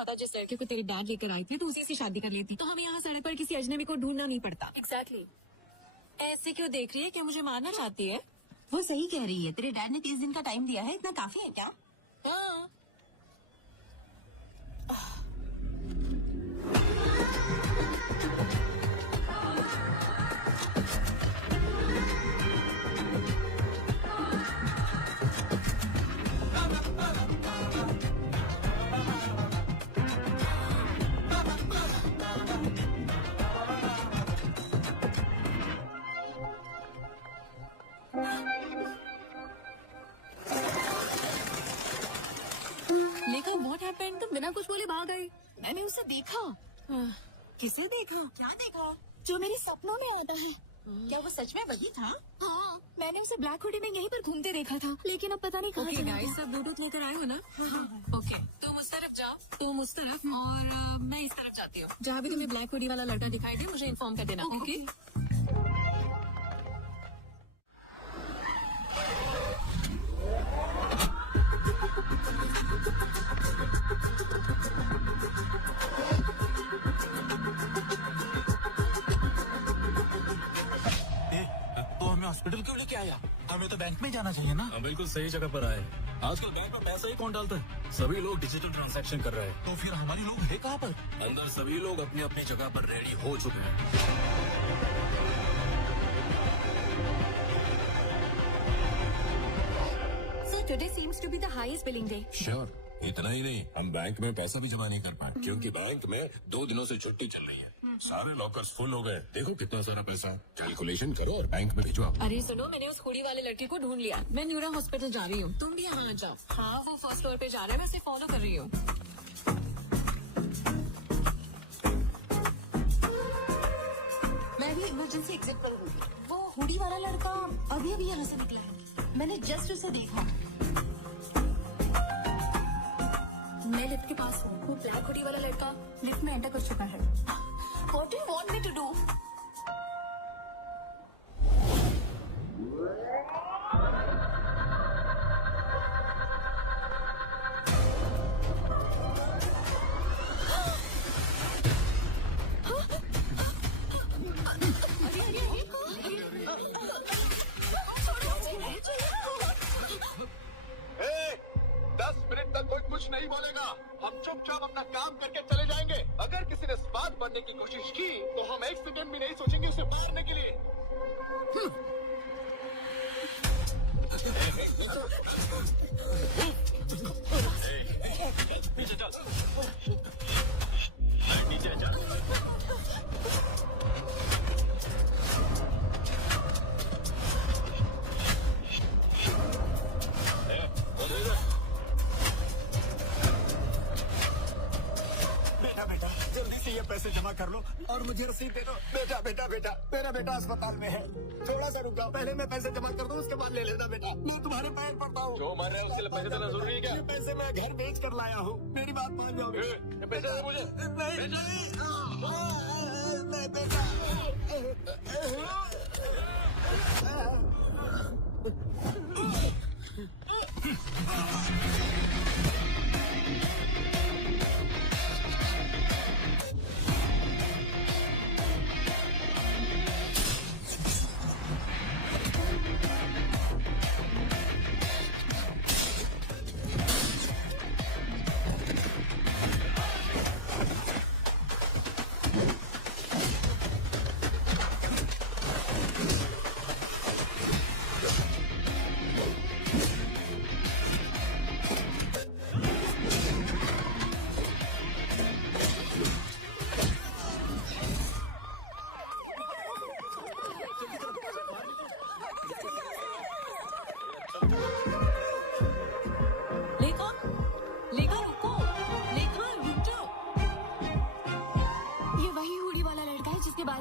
होता जिस लड़के को तेरे डैड लेकर आई थी तो उसी से शादी कर लेती, तो हमें यहाँ सड़क पर किसी अजनबी को ढूंढना नहीं पड़ता। एग्जैक्टली। ऐसे क्यों देख रही है? क्या मुझे मारना चाहती है? वो सही कह रही है, तेरे डैड ने 30 दिन का टाइम दिया है, इतना काफी है क्या? हाँ। लेका व्हाट हैपेंड? तुम बिना कुछ बोले भाग गई। मैंने उसे देखा। किसे देखा? क्या देखा? जो मेरे सपनों में आता है। क्या वो सच में वही था? हाँ, मैंने उसे ब्लैक हुडी में यहीं पर घूमते देखा था, लेकिन अब पता नहीं कहाँ ओके चला गाइस, गया। सब ब्लूटूथ लेकर आए हो ना? ओके, तुम उस तरफ जाओ, तुम उस तरफ, और मैं इस तरफ जाती हूँ। जहाँ भी तुम्हें ब्लैक हुडी वाला लड़का दिखाई दे मुझे इन्फॉर्म कर देना। ओके? तो हमें हॉस्पिटल क्यों लेके आया? हमें तो बैंक में जाना चाहिए ना। हाँ, बिल्कुल सही जगह पर आए। आजकल बैंक में पैसा ही कौन डालता है? सभी लोग डिजिटल ट्रांजैक्शन कर रहे हैं। तो फिर हमारे लोग है कहाँ पर? अंदर सभी लोग अपनी अपनी जगह पर रेडी हो चुके हैं। So today seems to be the highest billing day. Sure, इतना ही नहीं, हम बैंक में पैसा भी जमा नहीं कर पाए क्योंकि बैंक में 2 दिनों से छुट्टी चल रही है। सारे लॉकर्स फुल हो गए। देखो कितना सारा पैसा। कैलकुलेशन करो और बैंक में भेजो आप। अरे सुनो, मैंने उस हुडी वाले लड़के को ढूंढ लिया। मैं न्यूरा हॉस्पिटल जा रही हूँ, तुम भी यहाँ आ जाओ। हाँ, वो फर्स्ट फ्लोर पे जा रहा है, मैं उसे फॉलो कर रही हूँ। मैं भी इमरजेंसी एग्जिट पर हूँ। वो हुडी वाला लड़का अभी अभी यहाँ से निकला है, मैंने जस्ट उसे देखा। मैं लिफ्ट के पास हूँ। वो ब्लैक हुडी वाला लड़का लिफ्ट में एंटर कर चुका है। What do you want me to do? A, 10 minute तक कोई कुछ नहीं बोलेगा। हम चुपचाप अपना काम करके चले जाएंगे। अगर किसी ने स्वाद बनने की कोशिश की तो हम 1 सेकंड भी नहीं सोचेंगे उसे मारने के लिए। नीचे चल, नीचे चल। बेटा बेटा जल्दी से ये पैसे जमा कर लो और मुझे रसीद दे दो। बेटा बेटा बेटा मेरा बेटा अस्पताल में है, थोड़ा सा रुक जाओ, पहले मैं पैसे जमा कर दूं उसके बाद ले लेना। बेटा मैं तुम्हारे पैर पड़ता हूँ। जो मर रहे हैं उसके लिए पैसे देना जरूरी है क्या? ये पैसे मैं घर बेच कर लाया हूँ, मेरी बात मान जाओ। ये पैसे दे मुझे। नहीं नहीं बेटा।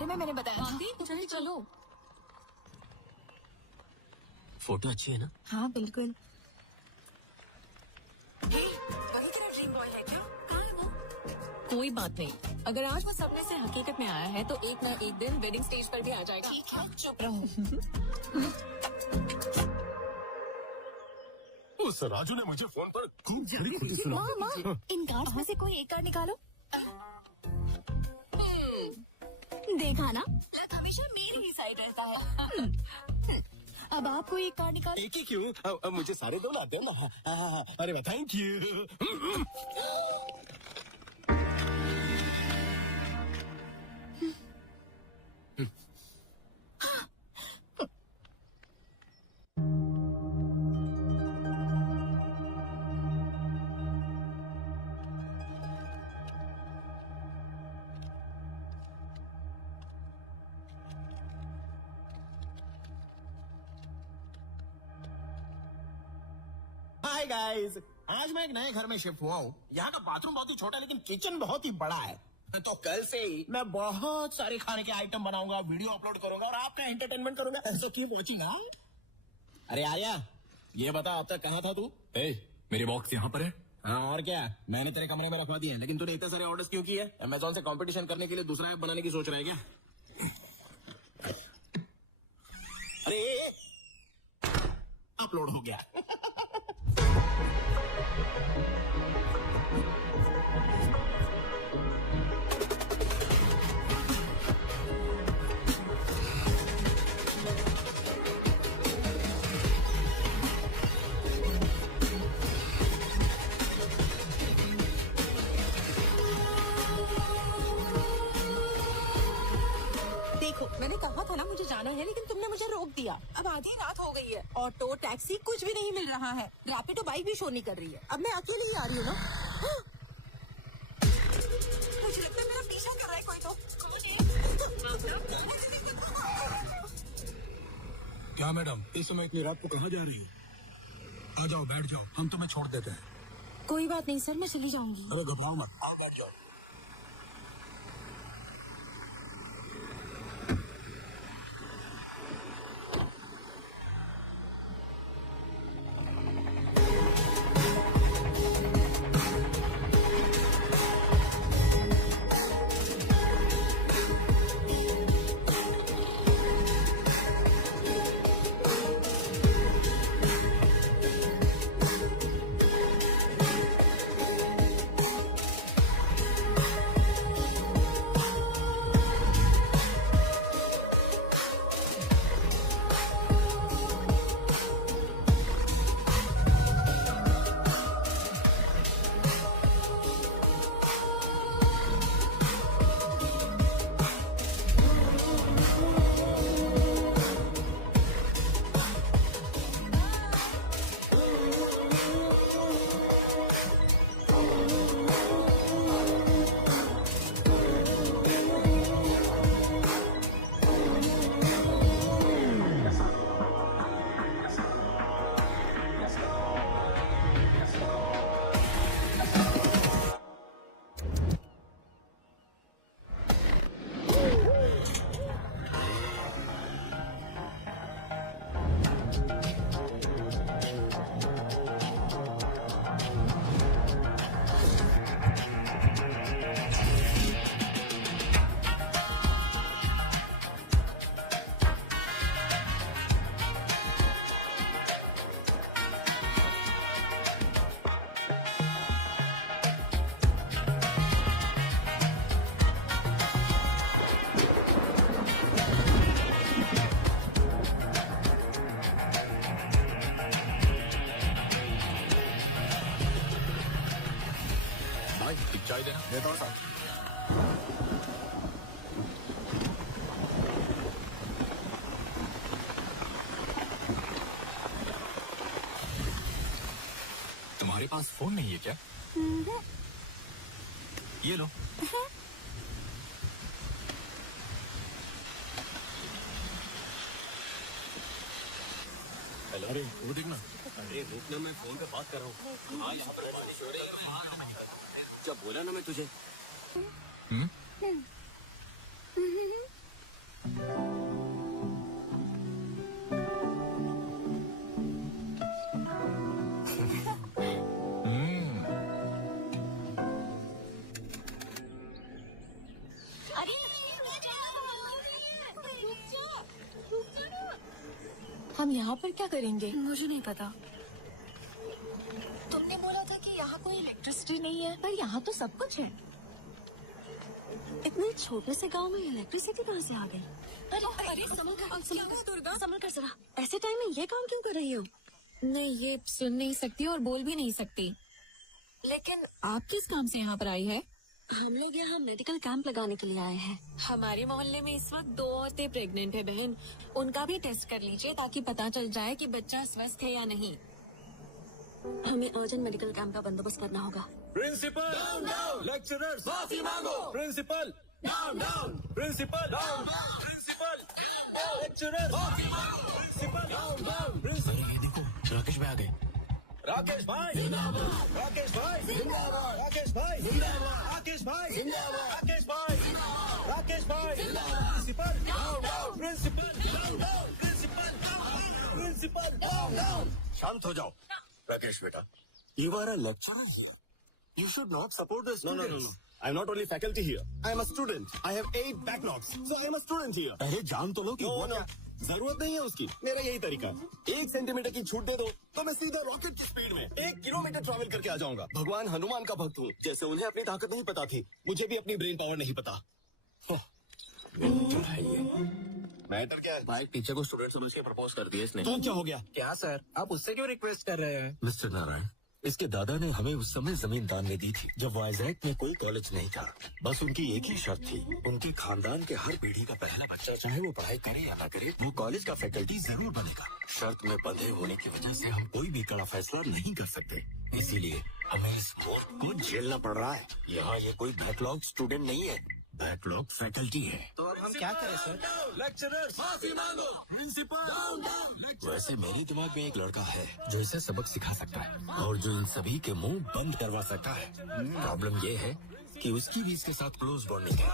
मैंने बताया था। चल चलो। फोटो अच्छी है ना? हाँ बिल्कुल। वही तेरा ड्रीम बॉय है क्या? कहाँ है वो? कोई बात नहीं, अगर आज वो सपने से हकीकत में आया है तो एक ना एक दिन वेडिंग स्टेज पर भी आ जाएगा। ठीक है, चुप रहो। उस राजू ने मुझे फोन पर खूब सारी खुशी सुना। माँ माँ इन कार्ड्स में से कोई एक कार्ड निकालो। देखा ना, लक हमेशा मेरी ही साइड रहता है। अब आप कोई एक कार्ड निकालो। एक ही क्यों? अब मुझे सारे दो लाते हो ना। अरे थैंक यू। हाय गाइस, आज मैं एक नए घर में शिफ्ट हुआ हूँ। यहाँ का बाथरूम बहुत ही छोटा है लेकिन किचन बहुत ही बड़ा है। तो कल से ही मैं बहुत सारे खाने के आइटम बनाऊंगा, वीडियो अपलोड करूंगा और आपका एंटरटेनमेंट करूंगा। So keep watching. अरे आर्या, ये बता अब तक कहाँ था तू? मेरे बॉक्स यहाँ पर है। हाँ और क्या, मैंने तेरे कमरे में रखवा दिए, लेकिन तूने इतने सारे ऑर्डर्स क्यों किए? अमेज़न से कंपटीशन करने के लिए दूसरा ऐप बनाने की सोच रहा है क्या? अरे अपलोड हो गया। देखो, मैंने कहा था ना मुझे जाना है, लेकिन तुमने मुझे रोक दिया। अब आधी रात हो गई है, ऑटो टैक्सी कुछ भी नहीं मिल रहा है, रैपिडो बाइक भी शो नहीं कर रही है। अब मैं अकेले ही आ रही हूँ ना। हाँ। मुझे लगता है मेरा पीछा कर रहा है कोई। तो कौन है? क्या मैडम, इस समय इतनी रात को कहाँ जा रही हो? आ जाओ, बैठ जाओ, हम तुम्हें छोड़ देते हैं। कोई बात नहीं सर, मैं चली जाऊंगी। अरे घबराओ मत, आओ बैठ जाओ। चाय देना। देता हूँ साहब। तुम्हारे पास फोन नहीं है क्या? ये लो। अरे वो देखना, अरे रुकना, मैं फोन पे बात कर रहा हूँ। हाँ, यहाँ पर बारिश हो रही है। जब बोला ना मैं तुझे। हम यहाँ पर क्या करेंगे? मुझे नहीं पता। इलेक्ट्रिसिटी नहीं है, पर यहाँ तो सब कुछ है। इतने छोटे से गांव में इलेक्ट्रिसिटी कहाँ से आ गई? अरे संभल कर जरा। ऐसे टाइम में ये काम क्यों कर रही हो? नहीं, ये सुन नहीं सकती और बोल भी नहीं सकती। लेकिन आप किस काम से यहाँ पर आई है? हम लोग यहाँ मेडिकल कैंप लगाने के लिए आए हैं। हमारे मोहल्ले में इस वक्त 2 औरतें प्रेग्नेंट है बहन। उनका भी टेस्ट कर लीजिए ताकि पता चल जाए कि बच्चा स्वस्थ है या नहीं। हमें अर्जेंट मेडिकल कैंप का बंदोबस्त करना होगा। प्रिंसिपल, लेक्चरर्स माफी मांगो। प्रिंसिपल, प्रिंसिपल, प्रिंसिपल, लेक्चरर्स माफी मांगो। Principal, principal. राकेश भाई आ गए। राकेश भाई जिंदाबाद, राकेश भाई जिंदाबाद, राकेश भाई जिंदाबाद, राकेश भाई जिंदाबाद, राकेश भाई, राकेश भाई प्रिंसिपल, प्रिंसिपल, प्रिंसिपल, प्रिंसिपल। शांत हो जाओ। राकेश बेटा, you are a lecturer here. You should not support the students. No. I'm not only faculty here. I'm a student. I have 8 backlogs. So I'm a student here. अरे जान तो लो कि हुआ क्या। जरूरत नहीं है उसकी। मेरा यही तरीका है। 1 सेंटीमीटर की छूट दे दो तो मैं सीधा रॉकेट की स्पीड में 1 किलोमीटर ट्रैवल करके आ जाऊंगा। भगवान हनुमान का भक्त हूँ। जैसे उन्हें अपनी ताकत नहीं पता थी, मुझे भी अपनी ब्रेन पावर नहीं पता। मैटर क्या है? भाई टीचर को स्टूडेंट समझ के प्रपोज कर दिया इसने। तो क्या हो गया? क्या सर, आप उससे क्यों रिक्वेस्ट कर रहे हैं? मिस्टर नारायण, इसके दादा ने हमें उस समय जमीन दान में दी थी जब वाइजैक में कोई कॉलेज नहीं था। बस उनकी एक ही शर्त थी, उनके खानदान के हर पीढ़ी का पहला बच्चा चाहे वो पढ़ाई करे या ना करे, वो कॉलेज का फैकल्टी जरूर बनेगा। शर्त में बंधे होने की वजह से हम कोई भी कड़ा फैसला नहीं कर सकते, इसीलिए हमें इस वोट को झेलना पड़ रहा है। यहाँ ये कोई बैकलॉग स्टूडेंट नहीं है, बैकलॉग फैकल्टी है। तो अब हम क्या करें सर? लेक्चरर्स माफी मांगो। प्रिंसिपल, वैसे मेरे दिमाग में एक लड़का है जो इसे सबक सिखा सकता है और जो इन सभी के मुंह बंद करवा सकता है। प्रॉब्लम ये है कि उसकी भी इसके साथ क्लोज बॉन्डिंग है।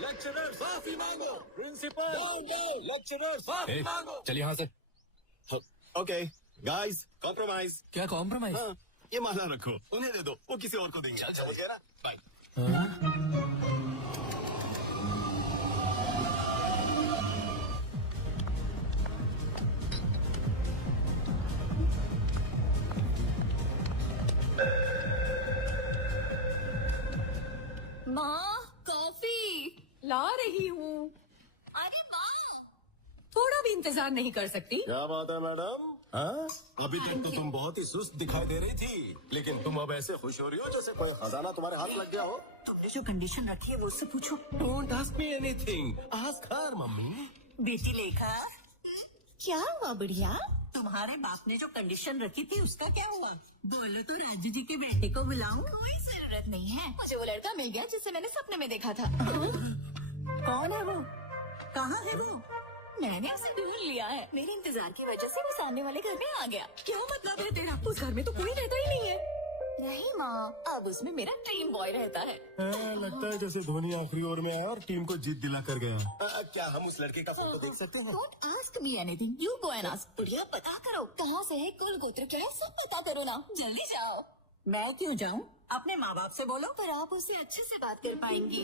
लेक्चरर्स माफी मांगो। प्रिंसिपल, लेक्चरर्स माफी मांगो। चलिए यहाँ से। Okay guys, compromise. क्या कॉम्प्रोमाइज? हाँ, ये माला रखो, उन्हें दे दो, वो किसी और को देंगे। समझ गया ना? बाय। माँ, कॉफी ला रही हूँ। अरे माँ, थोड़ा भी इंतजार नहीं कर सकती? क्या बात है मैडम? हाँ? अभी तक तो तुम बहुत ही सुस्त दिखाई दे रही थी, लेकिन तुम अब ऐसे खुश हो रही हो जैसे कोई खजाना तुम्हारे हाथ लग गया हो। तुमने जो कंडीशन रखी है वो उससे पूछो। Don't ask me anything, ask her mummy. बेटी लेखा, क्या हुआ बढ़िया? तुम्हारे बाप ने जो कंडीशन रखी थी उसका क्या हुआ? बोलो तो राजू जी के बेटे को बुलाऊं? कोई जरूरत नहीं है, मुझे वो लड़का मिल गया जिसे मैंने सपने में देखा था। कौन है वो? कहाँ है वो? मैंने उसे ढूंढ लिया है। मेरे इंतजार की वजह से वो सामने वाले घर में आ गया। क्या मतलब है तेरा? उस घर में तो कोई रहता ही नहीं है। नहीं माँ, अब उसमें मेरा ड्रीम बॉय रहता है। लगता है जैसे धोनी आखिरी ओवर में आया और टीम को जीत दिला कर गया। क्या हम उस लड़के का फोटो देख सकते हैं? Don't ask me anything. You go and ask. बढ़िया, पता करो कहाँ से है, कुल गोत्र क्या है, सब पता करो ना। जल्दी जाओ। मैं क्यों जाऊं? अपने माँ बाप से बोलो। पर आप उससे अच्छे से बात कर पाएंगी।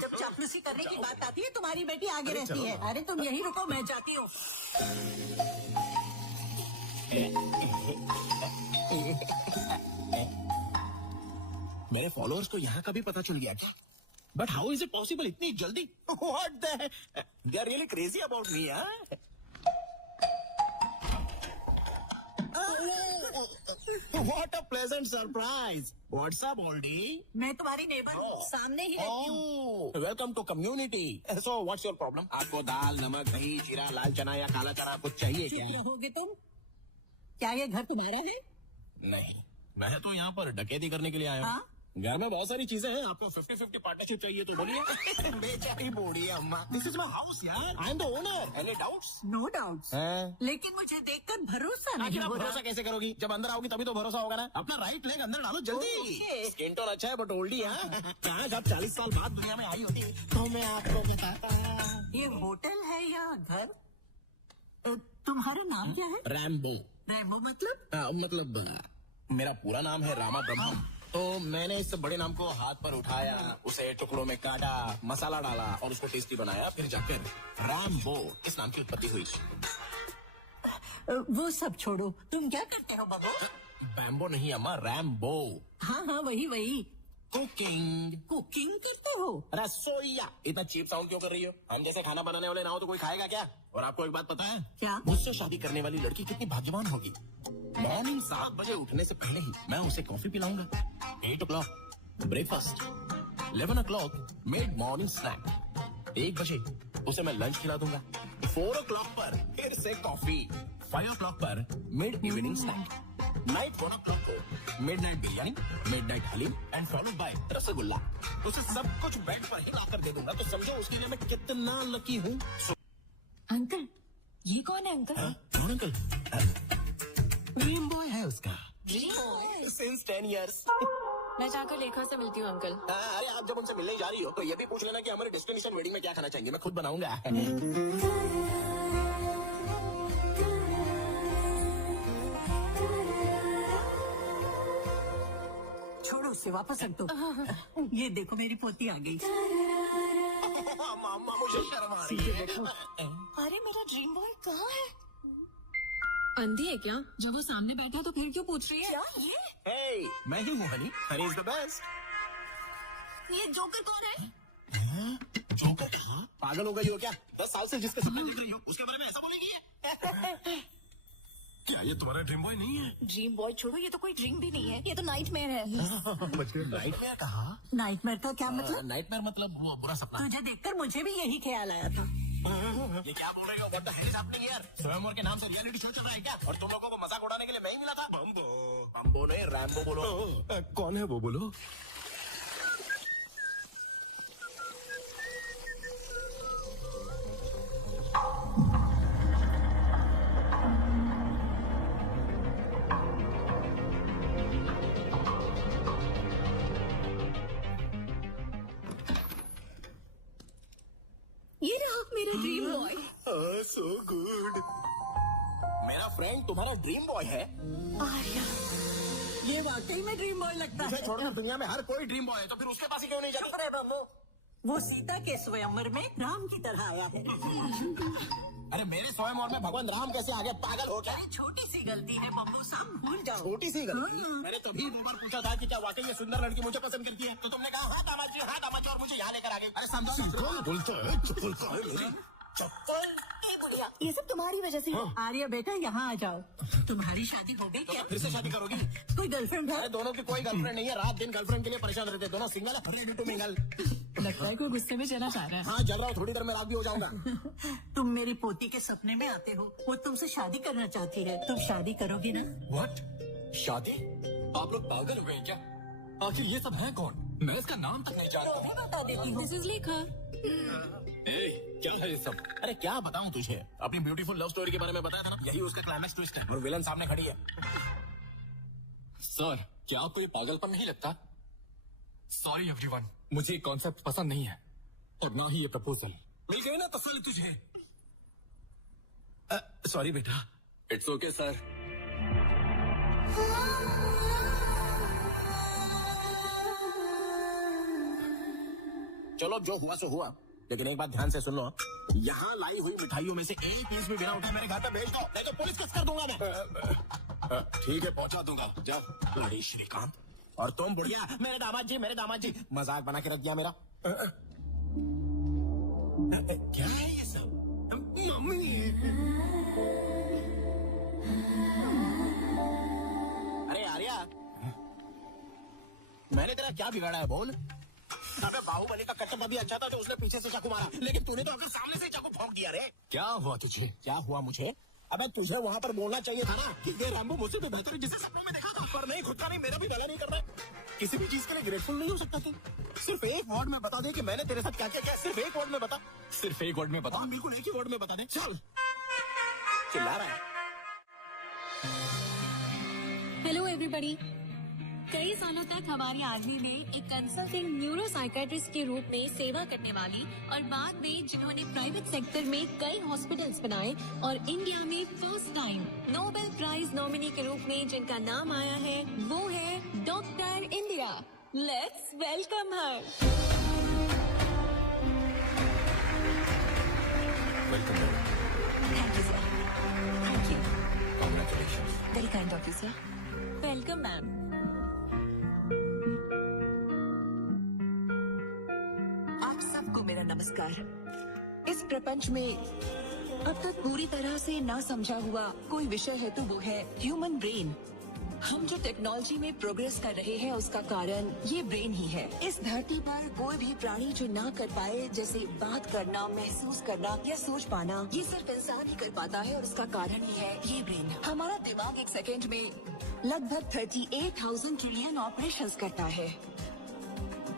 जब चापलूसी करने की बात आती है तुम्हारी बेटी आगे रहती है। अरे तुम यहीं रुको, मैं जाती हूँ। मेरे फॉलोअर्स को यहाँ का भी पता चल गया क्या? But how is it possible इतनी जल्दी? What the, they are really crazy about me. What a pleasant surprise. What's up, Oldie? मैं तुम्हारी नेबर हूँ, सामने ही रहती हूँ। Oh, welcome to community. So, what's your problem? आपको दाल, नमक, दही, जीरा, लाल चना या काला चना कुछ चाहिए क्या? चुप रहोगे तुम? क्या ये घर तुम्हारा है? नहीं, मैं तो यहाँ पर डकैती करने के लिए आया हूँ। हाँ? घर में बहुत सारी चीजें हैं, आपको 50-50 पार्टनरशिप चाहिए तो बोलिए। बेचारी बूढ़ी अम्मा, दिस इज माय हाउस यार, I am the owner. Any doubts? No doubts. लेकिन मुझे देखकर भरोसा नहीं आखिर आप हो रहा। भरोसा कैसे करोगी? जब अंदर आओगी तभी तो भरोसा होगा ना। अपना राइट लेग अंदर डालो जल्दी। Okay. स्किन टोन अच्छा है बट ओल्डी है। कहाँ जब 40 साल बाद दुनिया में आई होती तो मैं आपको बताता। ये होटल है या घर? तुम्हारा नाम क्या है? रैम्बो। रैम्बो मतलब? मतलब मेरा पूरा नाम है रामा ब्रह्मम। तो मैंने इस बड़े नाम को हाथ पर उठाया, उसे टुकड़ों में काटा, मसाला डाला और उसको टेस्टी बनाया, फिर जाकर रैम्बो इस नाम की उत्पत्ति हुई। वो सब छोड़ो, तुम क्या करते हो बाबू? बैम्बो नहीं अम्मा, रैम्बो। हाँ हाँ वही। कुकिंग। कुकिंग करते हो? रसोईया। इतना चीप साउंड क्यों कर रही हो? हम जैसे खाना बनाने वाले ना हो तो कोई खाएगा क्या? और आपको एक बात पता है? क्या? मुझसे शादी करने वाली लड़की कितनी भाग्यवान होगी। मॉर्निंग 7 बजे उठने से पहले ही मैं उसे कॉफी पिलाऊंगा। 8 o'clock breakfast, 11 o'clock mid morning snack, 1 बजे उसे मैं लंच खिला दूंगा। 4 o'clock पर फिर से कॉफी, 5 o'clock पर mid evening snack, night 1 o'clock को midnight biryani, midnight haleem and followed by rasgulla. उसे सब कुछ बेड पर ही लाकर दे दूंगा, तो समझो उसके लिए मैं कितना लकी हूँ। अंकल, ये कौन है अंकल? कौन अंकल? ड्रीम बॉय है उसका। Since 10 years। मैं जाकर लेखा से मिलती हूँ अंकल। अरे आप जब उनसे मिलने जा रही हो तो ये भी पूछ लेना कि हमारे डेस्टिनेशन वेडिंग में क्या खाना चाहिए, मैं खुद बनाऊंगा। छोड़ो उससे, वापस रख दो। ये देखो मेरी पोती आ गई। मामा मुझे शर्म आ रही है। अरे मेरा ड्रीम बॉय कहाँ है? अंधी है क्या? जब वो सामने बैठा तो फिर क्यों पूछ रही है? क्या ये? Hey, मैं ही हूँ Honey, honey is the best. ये जोकर कौन है? जोकर? पागल हो गई हो क्या? 10 साल से जिसका सपना देख रही हो उसके बारे में ऐसा बोलेगी ये? क्या ये तुम्हारा ड्रीम बॉय नहीं है? ड्रीम बॉय छोड़ो, ये तो कोई ड्रीम भी नहीं है, ये तो नाइटमेयर है। नाइटमेयर कहा? नाइटमेयर का क्या मतलब? नाइटमेयर मतलब वो बुरा सपना। तुझे देखकर मुझे भी यही ख्याल आया था। ये क्या बोल रहे हो? What the hell is happening here? स्वयंवर के नाम से रियलिटी शो चल रहा है क्या? और तुम लोगों को मजाक उड़ाने के लिए मैं ही मिला था? बम्बो नहीं, रैम्बो बोलो। कौन है वो बोलो? ये रहा मेरा ड्रीम बॉय। So good. मेरा फ्रेंड तुम्हारा ड्रीम बॉय है? आर्या, ये वाकई में ड्रीम बॉय लगता मुझे है। छोड़कर दुनिया में हर कोई ड्रीम बॉय है, तो फिर उसके पास ही क्यों नहीं जाती? अरे बम्बो, वो सीता के स्वयंवर में राम की तरह आया है। अरे मेरे स्वयंवर में भगवान राम कैसे आ गए? पागल हो क्या? छोटी सी गलती है बम्बो, सब भूल जाओ। छोटी सी गलती? मैंने तभी 2 बार पूछा था कि क्या वाकई ये सुंदर लड़की मुझे पसंद करती है, तो तुमने कहा हाँ दामाद जी, और मुझे यहाँ लेकर आ गई। अरे समझो बोलता है मेरी चप्पल। ये सब तुम्हारी वजह से। आर्या बेटा यहाँ आ जाओ। तुम्हारी शादी हो गई क्या? फिर से शादी करोगी? कोई गर्लफ्रेंड है? अरे दोनों की कोई गर्लफ्रेंड नहीं है, रात दिन गर्लफ्रेंड के लिए परेशान रहते, दोनों सिंगल है, रेडी टू मिंगल। लगता है कोई गुस्से में चला जा रहा है। हाँ जल रहा हूँ, थोड़ी देर में रात भी हो जाऊंगा। तुम मेरी पोती के सपने में आते हो, वो तुमसे शादी करना चाहती है, तुम शादी करोगी ना? व्हाट? शादी? आप लोग पागल हो गए क्या? आखिर ये सब है कौन? मैं इसका नाम तक नहीं जानता। मैं बता देती हूँ। दिस इज लेखा। क्या है ये सब? अरे क्या बताऊं तुझे, अपनी ब्यूटीफुल लव स्टोरी के बारे में बताया था ना, यही उसका क्लाइमैक्स ट्विस्ट है, और विलन सामने खड़ी है। सर, क्या आपको ये पागलपन नहीं लगता? सॉरी एवरीवन, मुझे ये कॉन्सेप्ट पसंद नहीं है, और ना ही ये प्रपोजल। मिल गई ना तसल्ली तुझे? सॉरी बेटा। It's okay sir. चलो जो हुआ सो हुआ, लेकिन एक बात ध्यान से सुन लो, यहाँ लाई हुई मिठाइयों में से एक पीस भी बिना उठाए मेरे घर पे भेज दो, नहीं तो पुलिस केस कर दूंगा मैं। ठीक है पहुंचा दूंगा, जा। बड़ी श्रीकांत। और तुम बुढ़िया, मेरे दामाद जी, मजाक बना के रख दिया मेरा। क्या है ये सब? मम्मी। अरे आर्या, मैंने तेरा क्या बिगाड़ा है बोल? अबे बाहुबली का कटप्पा भी अच्छा था, तो उसने पीछे से चाकू मारा, लेकिन तूने तो अगर सामने से ही चाकू भोंक दिया रे। क्या हुआ तुझे? क्या हुआ मुझे? अबे तुझे वहाँ पर बोलना चाहिए था ना कि ये रैम्बो मुझसे भी बेहतर है, जिसे सपनों में देखा था। पर नहीं, खुद का नहीं, मेरा भी भला नहीं कर रहा। किसी भी चीज के लिए ग्रेटफुल नहीं हो सकता तू? सिर्फ एक वर्ड में बता दे कि मैंने तेरे साथ क्या क्या किया, सिर्फ एक वर्ड में बता। सिर्फ एक वर्ड में बता? हाँ, बिल्कुल एक ही वर्ड में बता दे। चल। चिल्ला रहा है। हेलो एवरीबॉडी, कई सालों तक हमारी आर्मी में एक कंसल्टिंग न्यूरो साइकेट्रिस्ट के रूप में सेवा करने वाली और बाद में जिन्होंने प्राइवेट सेक्टर में कई हॉस्पिटल्स बनाए और इंडिया में first time Nobel prize nominee के रूप में जिनका नाम आया है वो है doctor Indira. Let's welcome her. Welcome. Thank you sir. Thank you. Congratulations. Very kind of you sir. Welcome ma'am. आप सबको मेरा नमस्कार। इस प्रपंच में अब तक पूरी तरह से ना समझा हुआ कोई विषय है तो वो है ह्यूमन ब्रेन। हम जो टेक्नोलॉजी में प्रोग्रेस कर रहे हैं उसका कारण ये ब्रेन ही है। इस धरती पर कोई भी प्राणी जो ना कर पाए, जैसे बात करना, महसूस करना या सोच पाना, ये सिर्फ इंसान ही कर पाता है और उसका कारण ही है ये ब्रेन। हमारा दिमाग एक सेकेंड में लगभग 38,000 ट्रिलियन ऑपरेशंस करता है।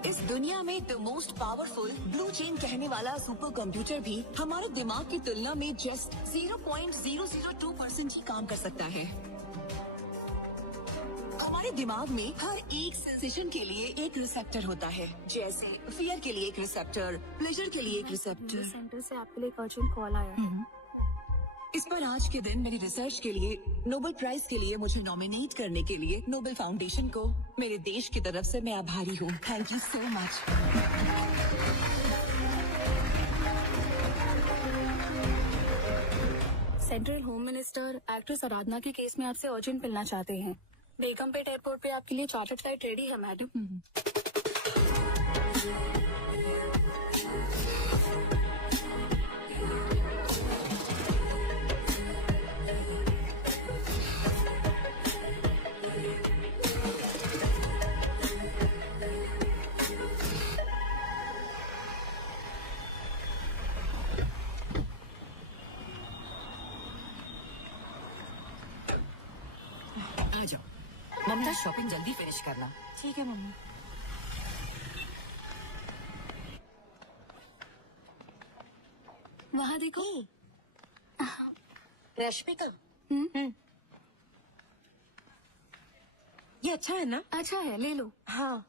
इस दुनिया में the most powerful blue chain कहने वाला सुपर कंप्यूटर भी हमारे दिमाग की तुलना में जस्ट 0.002% ही काम कर सकता है। हमारे दिमाग में हर एक सेंसेशन के लिए एक रिसेप्टर होता है, जैसे फियर के लिए एक रिसेप्टर, प्लेजर के लिए एक रिसेप्टर। सेंटर से आपके लिए एक अर्जेंट कॉल आया है। इस पर आज के दिन मेरी रिसर्च के लिए नोबेल प्राइज के लिए मुझे नॉमिनेट करने के लिए नोबेल फाउंडेशन को मेरे देश की तरफ से मैं आभारी हूँ। Thank you so much. Central home minister actress Aradhana के केस में आपसे अर्जेंट मिलना चाहते हैं। बेगमपेट एयरपोर्ट पे आपके लिए चार्टर्ड फ्लाइट रेडी है मैडम। आ जाओ ममता, शॉपिंग जल्दी फिनिश करना। ठीक है मम्मी। वहाँ देखो। रश्मिका, ये अच्छा है ना? अच्छा है, ले लो। हाँ।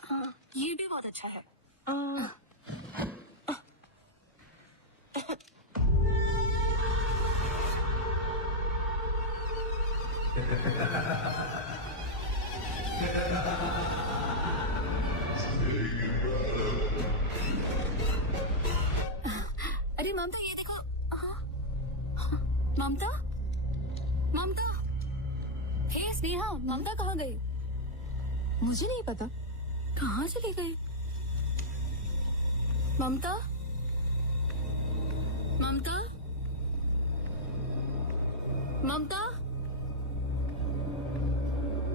हाँ, ये भी बहुत अच्छा है। अरे ममता, ये देखो। ममता, ममता। हे स्नेहा, ममता कहाँ गई? मुझे नहीं पता। कहाँ चली गई? ममता, ममता, ममता,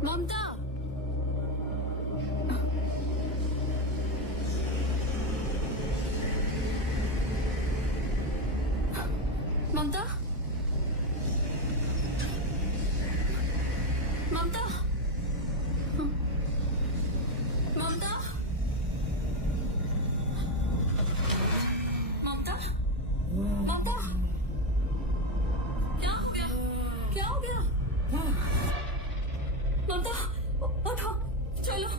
ममता। ममता, ममता, ममता, ममता, ममता। क्या हो गया? क्या हो गया? ममता, उठो, चलो।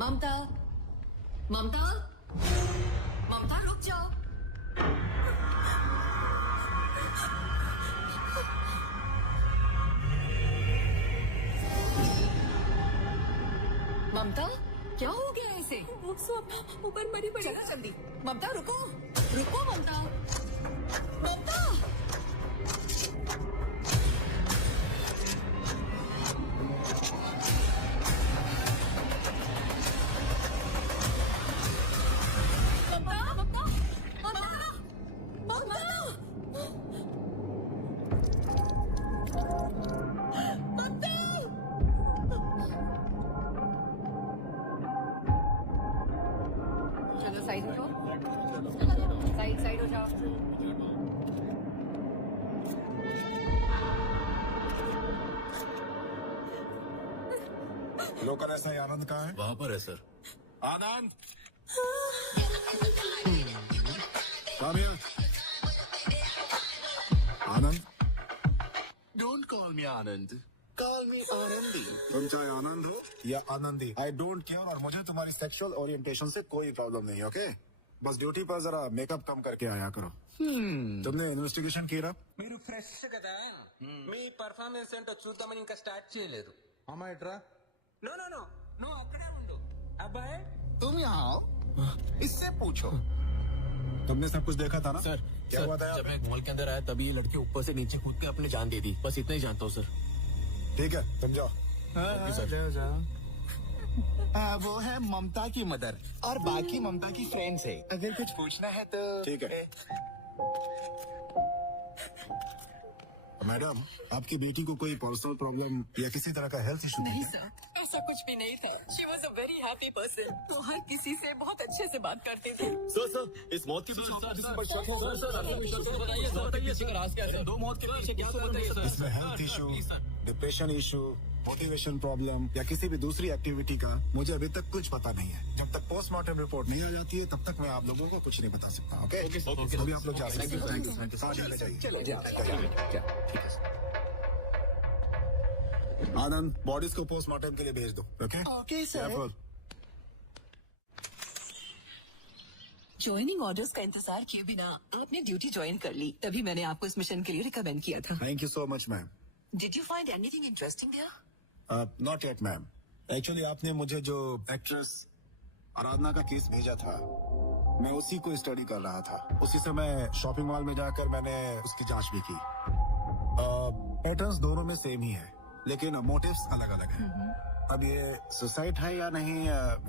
ममता, ममता, ममता रुक जाओ। ममता, क्या हो गया ऐसे? ऊपर मरी पड़ी। चलो जल्दी। ममता रुको, रुको ममता, ममता। लोकल एसआई आनंद कहाँ है? वहाँ पर है sir. Anand, Come here. Anand, don't call me Anand, call मी आनंदी। तुम चाहे आनंद हो या आनंदी, आई डोंट केयर, और मुझे तुम्हारी सेक्सुअल ओरिएंटेशन से कोई प्रॉब्लम नहीं है, ओके? बस ड्यूटी पर जरा मेकअप कम करके आया करो। तुमने इन्वेस्टिगेशन किया? మీరు ఫ్రెష్ కదా మీ పర్ఫార్మెన్స్ ఏంటో చూద్దామని ఇంకా స్టార్ట్ చేయలేదు అమ్మాయిట్రా నో నో నో నువ్వు అక్కడే ఉండు అబ్బాయి तुम यहाँ आओ, इससे पूछो। तुमने सब कुछ देखा था ना? सर, क्या सर, हुआ था? जब मैं मॉल के अंदर आया तभी ये लड़की ऊपर से नीचे कूद के अपने जान दे दी, बस इतना ही जानता हूँ सर। ठीक है, तुम जाओ। वो है ममता की मदर और बाकी ममता की फ्रेंड्स है। अगर कुछ पूछना है तो ठीक है। मैडम, आपकी बेटी को कोई पर्सनल प्रॉब्लम या किसी तरह का हेल्थ इशू नहीं है? सर, ऐसा कुछ भी नहीं था। She was a very happy person. वो हर किसी से बहुत अच्छे से बात करते थे। सर, इस मौत के पीछे आपको किसी पर शक है? बताइए सर, पीछे का राज क्या है? दो मौत के पीछे क्या बताइए सर? इसमें health issue, depression issue, motivation problem या किसी भी दूसरी एक्टिविटी का मुझे अभी तक कुछ पता नहीं है। जब तक पोस्टमार्टम रिपोर्ट नहीं आ जाती है तब तक मैं आप लोगों को कुछ नहीं बता सकता। ओके? अभी आप लोग जा सकते हैं। हाँ, चले जाइए। आनंद, बॉडीज को पोस्टमार्टम के लिए भेज दो। Okay? Okay sir. Careful. Joining orders का इंतजार किए बिना आपने ड्यूटी ज्वाइन कर ली, तभी मैंने आपको इस मिशन के लिए रिकमेंड किया था। Thank you so much ma'am. Did you find anything interesting there? Not yet ma'am. Actually आपने मुझे जो एक्ट्रेस आराधना का केस भेजा था, मैं उसी को स्टडी कर रहा था। उसी समय शॉपिंग मॉल में जाकर मैंने उसकी जांच भी की। पैटर्न्स दोनों में सेम ही है, लेकिन मोटिव्स अलग अलग हैं। अब ये सुसाइड है या नहीं,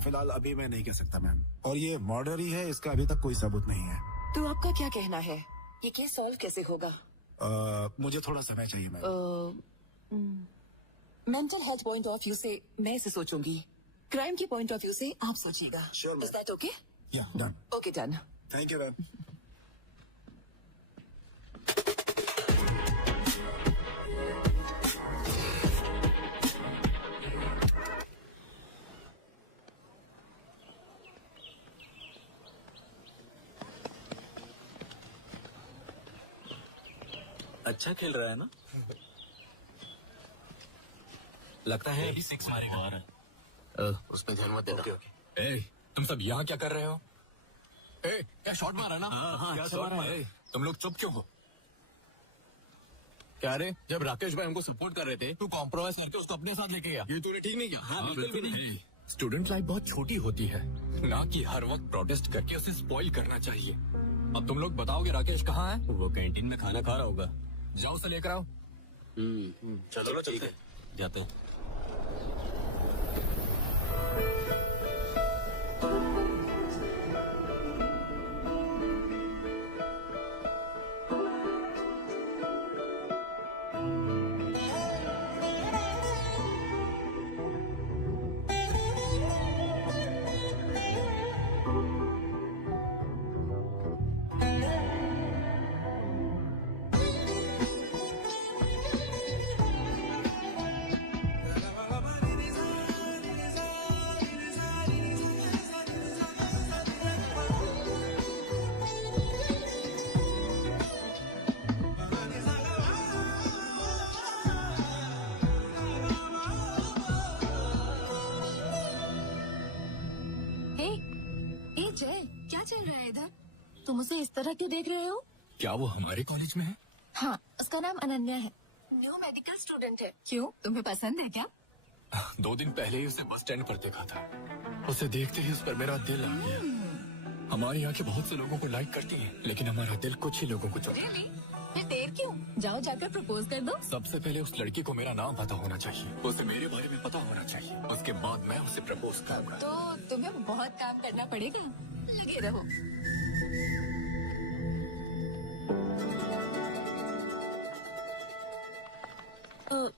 फिलहाल अभी मैं नहीं कह सकता मैम। और ये मर्डर ही है, इसका अभी तक कोई सबूत नहीं है। तो आपका क्या कहना है, ये केस सॉल्व कैसे होगा? मुझे थोड़ा समय चाहिए ma'am. Mental health point of view से मैं इसे सोचूंगी, क्राइम की पॉइंट ऑफ व्यू से आप सोचिएगा। Sure, is that okay? या done. Okay done. Thank you ma'am. अच्छा खेल रहा है ना? लगता है अभी 6 मारेगा। उसमें ध्यान मत देना। ए, तुम सब यहाँ क्या कर रहे हो? ए, क्या शॉट मारा ना? हाँ, क्या अच्छा शॉट मारा? ए, तुम लोग चुप क्यों हो? क्या रे, जब राकेश भाई हमको सपोर्ट कर रहे थे, तू कॉम्प्रोमाइज करके उसको अपने साथ लेके गया। ये तूने ठीक नहीं किया। हाँ, बिल्कुल भी नहीं। स्टूडेंट लाइफ बहुत छोटी होती है, ना कि हर वक्त प्रोटेस्ट करके उसे स्पॉइल करना चाहिए। अब तुम लोग बताओगे राकेश कहाँ है? वो कैंटीन में खाना खा रहा होगा। जाओ उसे लेकर आओ। चलो चलते हैं। जाते हैं। क्या चल रहा है इधर? तुम उसे इस तरह क्यों देख रहे हो? क्या वो हमारे कॉलेज में है? हाँ, उसका नाम अनन्या है, न्यू मेडिकल स्टूडेंट है। क्यों, तुम्हें पसंद है क्या? 2 दिन पहले ही उसे बस स्टैंड पर देखा था। उसे देखते ही उस पर मेरा दिल आ गया। हमारे यहाँ के बहुत से लोगों को लाइक करती है, लेकिन हमारा दिल कुछ ही लोगों को चाहता है। फिर देर क्यों? जाओ जाकर प्रपोज कर दो। सबसे पहले उस लड़की को मेरा नाम पता होना चाहिए, उसे मेरे बारे में पता होना चाहिए, उसके बाद मैं उसे प्रपोज करूंगा। तो तुम्हें बहुत काम करना पड़ेगा, लगे रहो।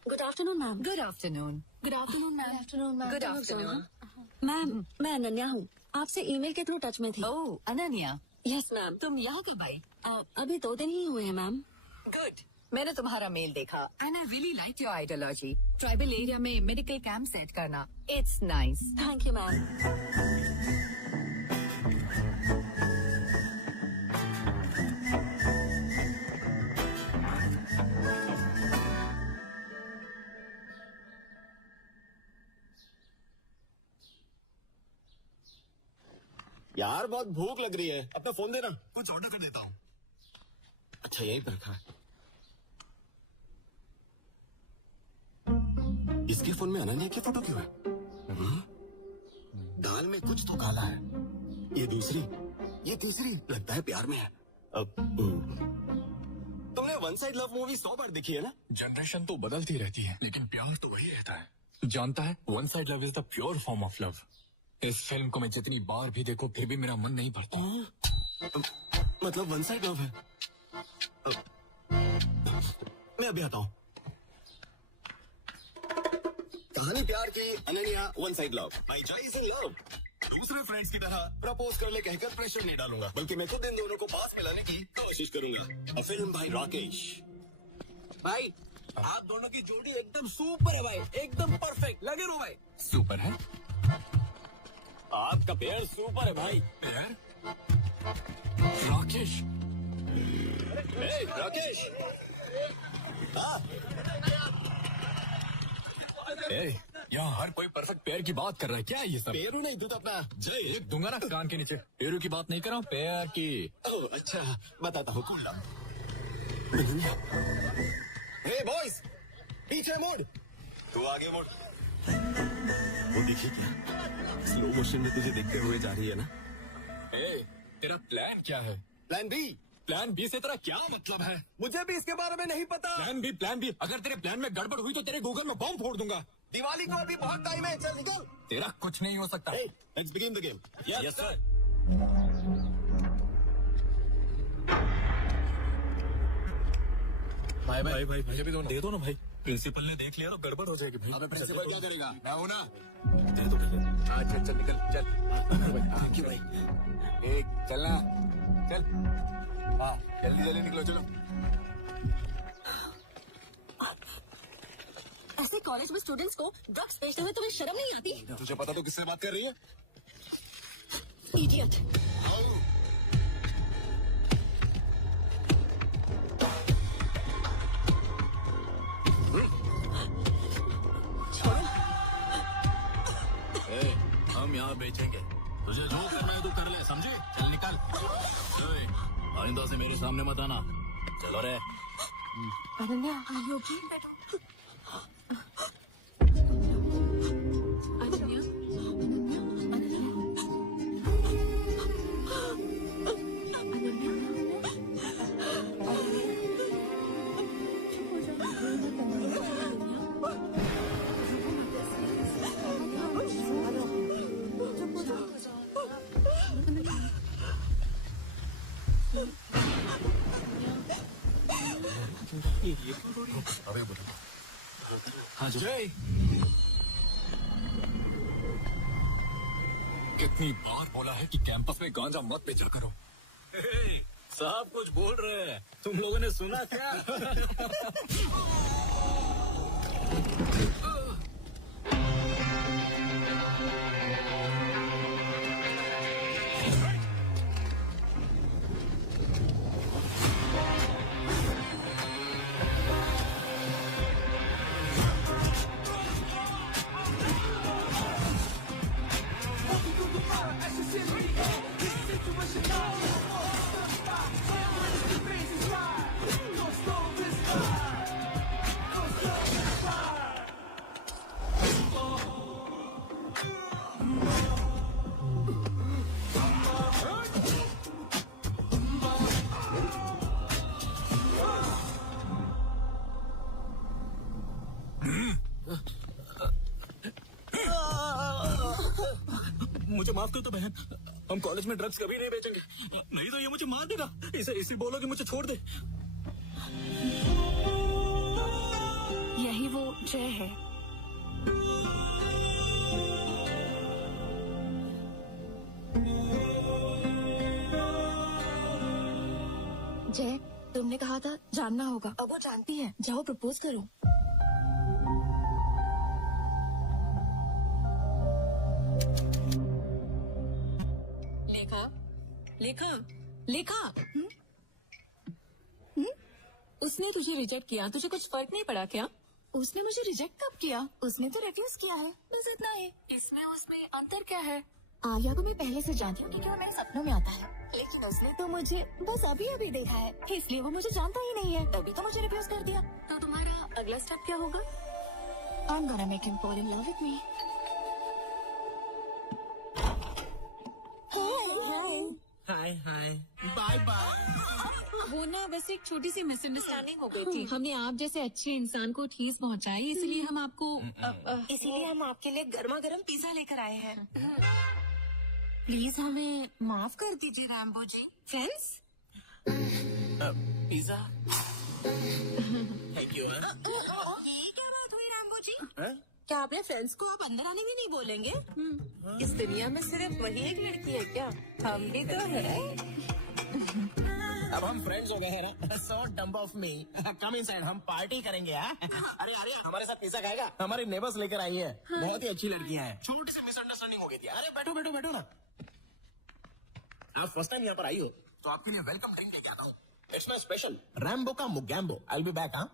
Good afternoon ma'am. Good afternoon. Good afternoon ma'am. Afternoon ma'am. Good afternoon. Ma'am, मैं अनन्या हूँ, आपसे ईमेल के थ्रू टच में थी। ओह अनन्या, यस मैम। तुम यहाँ कब आई? अभी 2 दिन ही हुए हैं मैम। गुड, मैंने तुम्हारा मेल देखा and I really like your ideology. Tribal area में मेडिकल कैंप सेट करना, it's nice. Thank you ma'am. यार बहुत भूख लग रही है, अपना फोन देना, कुछ ऑर्डर कर देता हूँ। अच्छा यहीं पर रखा है। इसके फोन में अनन्या की फोटो क्यों है? दाल में कुछ तो काला है। ये दूसरी, ये तीसरी, लगता है प्यार में है। अब तुमने वन साइड लव मूवी 100 बार देखी है ना? जनरेशन तो बदलती रहती है, लेकिन प्यार तो वही रहता है। जानता है, one side love is the pure form of love. इस फिल्म को मैं जितनी बार भी देखूं फिर भी मेरा मन नहीं भरता। मतलब वन साइड लव है। मैं अभी आता हूँ। कहानी प्यार की, Ananya one side love. My Joy is in love. दूसरे फ्रेंड्स की तरह प्रपोज कर ले कहकर प्रेशर नहीं डालूंगा, बल्कि मैं खुद इन दोनों को पास मिलाने की कोशिश करूंगा। अ फिल्म भाई राकेश। भाई आप दोनों की जोड़ी एकदम सुपर है भाई, एकदम परफेक्ट। लगे रहो भाई। सुपर है? आपका पेयर सुपर है भाई। पेयर? राकेश। ए, राकेश। हाँ। यहाँ हर कोई परफेक्ट पेयर की बात कर रहा है, क्या है ये सब? पेरू नहीं, तू तो अपना जय एक दूंगा ना कान के नीचे। पेरू की बात नहीं कर रहा हूँ, पेयर की। ओह अच्छा, बताता हूँ। Cool down. हे बॉयज, पीछे मुड़। तू आगे मुड़। वो देखिए क्या स्लो मोशन में तुझे देखते हुए जा रही है ना? तेरा प्लान क्या है? Plan B. प्लान बी से तेरा क्या मतलब है? मुझे भी इसके बारे में नहीं पता। Plan B. अगर तेरे प्लान में गड़बड़ हुई तो तेरे गूगल में बॉम्ब फोड़ दूंगा। दिवाली को अभी बहुत टाइम है, चल निकल। तेरा कुछ नहीं हो सकता। Let's begin the game. Yes sir. भाई मुझे भी दे दो ना भाई। प्रिंसिपल ने देख लिया तो गड़बड़ हो जाएगी भाई। अबे प्रिंसिपल क्या करेगा? मैं हूं ना। दे दो भैया। चल चल निकल चल। थैंक यू भाई। एक चलना चल। हाँ जल्दी जल्दी निकलो चलो। ऐसे कॉलेज में स्टूडेंट्स को ड्रग्स बेचते हुए तुम्हें शर्म नहीं आती? तुझे पता तो किससे बात कर रही है? इडियट। हम यहाँ बेचेंगे, तुझे जो करना है तो कर ले, समझे? चल निकल। आइंदा से मेरे सामने मत आना। चलो रे। Ananya, are you okay? हाँ जय। कितनी बार बोला है कि कैंपस में गांजा मत बेचा करो। साहब कुछ बोल रहे हैं, तुम लोगों ने सुना क्या? मुझे माफ कर दो बहन, हम कॉलेज में ड्रग्स कभी नहीं बेचेंगे, नहीं तो ये मुझे मार देगा। इसे बोलो कि मुझे छोड़ दे। यही वो जय है। जय, तुम तुमने कहा था जानना होगा, अब वो जानती है। जाओ प्रपोज करो। लेखा, लेखा, लेखा। उसने तुझे रिजेक्ट किया, तुझे कुछ फर्क नहीं पड़ा क्या? उसने मुझे रिजेक्ट कब किया? उसने तो रिफ्यूज किया है, बस इतना ही। इसमें उसमें अंतर क्या है? आर्या को मैं पहले से जानती हूँ क्योंकि वो मेरे सपनों में आता है, लेकिन उसने तो मुझे बस अभी अभी देखा है, इसलिए वो मुझे जानता ही नहीं है, तभी तो मुझे रिफ्यूज कर दिया। तो तुम्हारा अगला स्टेप क्या होगा? I'm gonna make him fall in love with me. Hi hi bye bye. वो ना वैसे एक छोटी सी मिसअंडरस्टैंडिंग हो गई थी। हमने आप जैसे अच्छे इंसान को ठेस पहुंचाई, इसलिए हम आपको इसीलिए हम आपके लिए गर्मा गर्म पिज्जा लेकर आए हैं। प्लीज हमें माफ कर दीजिए Rambo ji. Friends, pizza thank you. ये क्या बात हुई रैम्बो जी? क्या अपने फ्रेंड्स को आप अंदर आने भी नहीं बोलेंगे? इस दुनिया में सिर्फ वही एक लड़की है क्या? हम भी तो है। अब हम फ्रेंड्स हो गए हैं ना, so dumb of me. Come inside, हम पार्टी करेंगे। अरे अरे हमारे साथ पिज्जा खाएगा? हमारे नेबर्स लेकर आई है, बहुत ही अच्छी लड़कियां हैं। छोटी सी मिसअंडरस्टैंडिंग हो गई थी। अरे बैठो बैठो बैठो ना। आप फर्स्ट टाइम यहाँ पर आई हो तो आपके लिए वेलकम ड्रिंक लेके आता हूँ। इट्स माई स्पेशल रैम्बो का Mogambo. I will be back. हाँ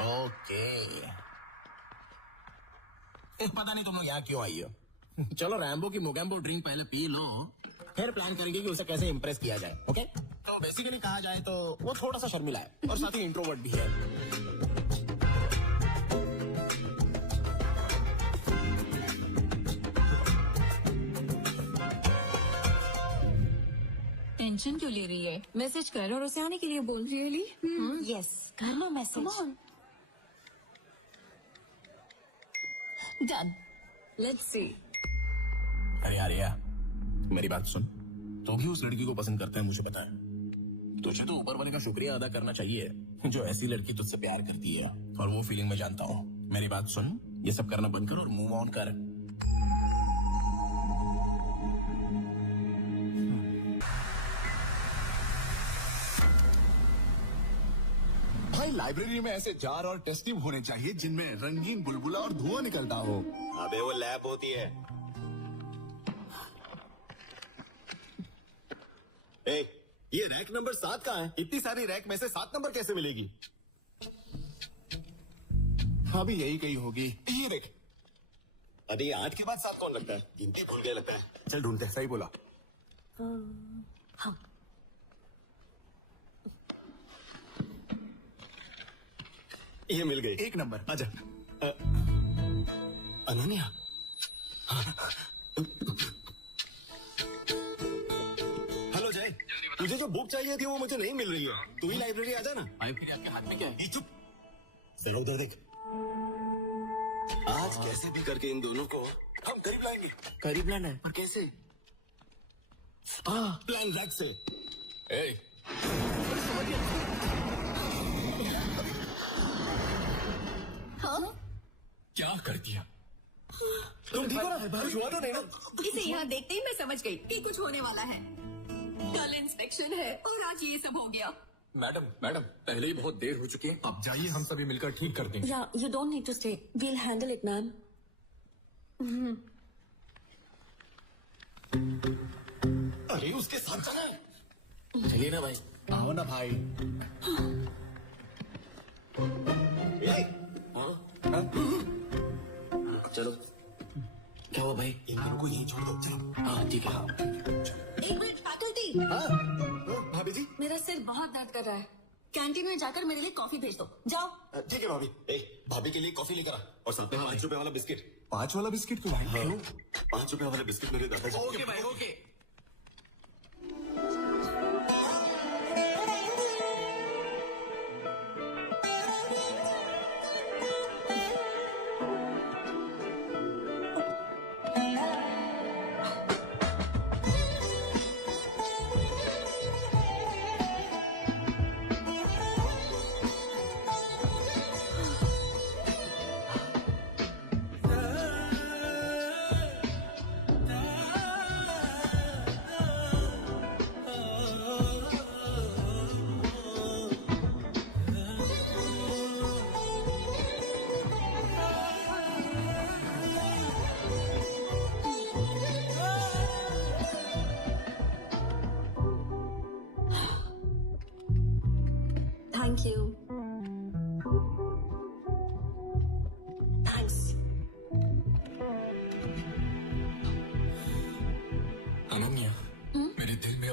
ओके। पता नहीं तुम लोग यहाँ क्यों आई हो। चलो रैम्बो की मोगैम्बो ड्रिंक पहले पी लो, फिर प्लान करेंगे कि उसे कैसे इम्प्रेस किया जाए। ओके? तो बेसिकली कहा जाए तो वो थोड़ा सा शर्मिला है और साथ ही इंट्रोवर्ट भी है। टेंशन क्यों ले रही है? मैसेज कर और उसे आने के लिए बोल। Really? यस, कर लो message. Come on. Done, let's see. अरे आर्या, मेरी बात सुन। तो भी उस लड़की को पसंद करता है, मुझे पता है। तुझे तो ऊपर वाले का शुक्रिया अदा करना चाहिए जो ऐसी लड़की तुझसे प्यार करती है, और वो फीलिंग मैं जानता हूँ। मेरी बात सुन, ये सब करना बंद कर और मूव ऑन कर। भाई लाइब्रेरी में ऐसे जार और टेस्ट ट्यूब होने चाहिए जिनमें रंगीन बुलबुला और धुआं निकलता हो। अबे वो लैब होती है। ए, ये रैक नंबर 7 कहाँ है? इतनी सारी रैक में से 7 नंबर कैसे मिलेगी? हाँ भी यही कहीं होगी। ये देख। अरे 8 के बाद 7 कौन लगता है? गिनती भूल गया लगता है। चल ढूंढते हैं। सही बोला। हाँ। ये मिल गई। 1 नंबर। आजा। अनन्या। हेलो जय, तुझे जो बुक चाहिए थी वो मुझे नहीं मिल रही है। तू ही लाइब्रेरी आ जा ना। फिर आपके हाथ में क्या है? ये चुप, जरा उधर देख। आज कैसे भी करके इन दोनों को हम करीब लाएंगे। करीब लाना है, पर कैसे? प्लान रैक से। ए, क्या कर दिया? तुम ठीक हो ना? कुछ हुआ तो नहीं ना? इसे यहाँ देखते ही मैं समझ गई कि कुछ होने वाला है। कल इंस्पेक्शन है और आज ये सब हो गया। मैडम पहले ही बहुत देर हो चुकी है। अब जाइए, हम सभी मिलकर ठीक कर देंगे। Yeah, you don't need to stay. We'll handle it, ma'am. अरे उसके साथ चला है। चलिए ना भाई। आओ ना भाई। चलो। क्या हुआ भाई? इन दोनों को यहीं छोड़ दो। चलो। हाँ ठीक है। एक मिनट फैकल्टी, भाभी जी। मेरा सिर बहुत दर्द कर रहा है। कैंटीन में जाकर मेरे लिए कॉफी भेज दो। जाओ। ठीक है भाभी। भाभी के लिए कॉफी लेकर आ और साथ में 5 रुपए वाला बिस्किट। 5 वाला बिस्किट क्यों भाई? हाँ, 5 रुपए वाला बिस्किट मेरे दादाजी। ओके भाई, ओके।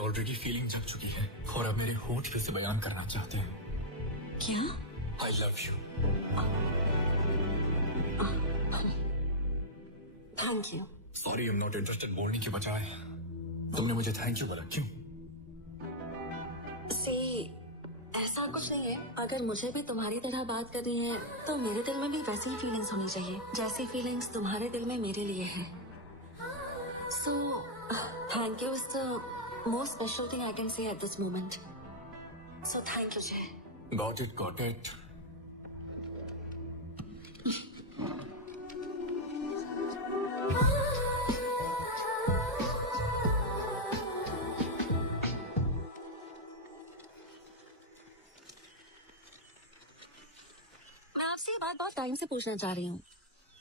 ऑलरेडी फीलिंग जग चुकी है और अब मेरे होठ फिर से बयान करना चाहते हैं। क्या? I love you. Thank you. Sorry, I am not interested बोलने के बजाय तुमने मुझे थैंक यू बोला, क्यों? ऐसा कुछ नहीं है। अगर मुझे भी तुम्हारी तरह बात करनी है तो मेरे दिल में भी वैसी ही फीलिंग्स होनी चाहिए जैसी फीलिंग्स तुम्हारे दिल में मेरे लिए है। So thank you is the most special thing I can say at this moment. So thank you Jai. Got it, got it. ये बात बहुत टाइम से पूछना चाह रही हूँ।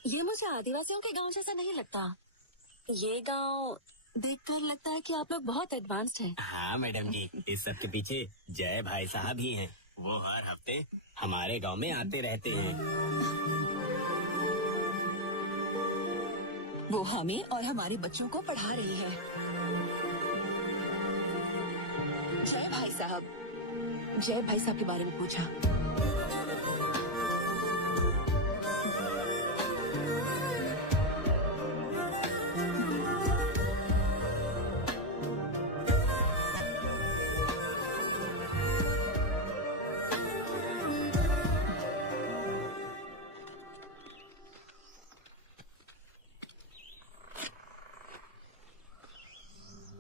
ये मुझे आदिवासियों के गांव जैसा नहीं लगता। ये गांव देखकर लगता है कि आप लोग बहुत एडवांस्ड हैं। हाँ मैडम जी, इस सब के पीछे जय भाई साहब ही हैं। वो हर हफ्ते हमारे गांव में आते रहते हैं। वो हमें और हमारे बच्चों को पढ़ा रही है। जय भाई साहब के बारे में पूछा।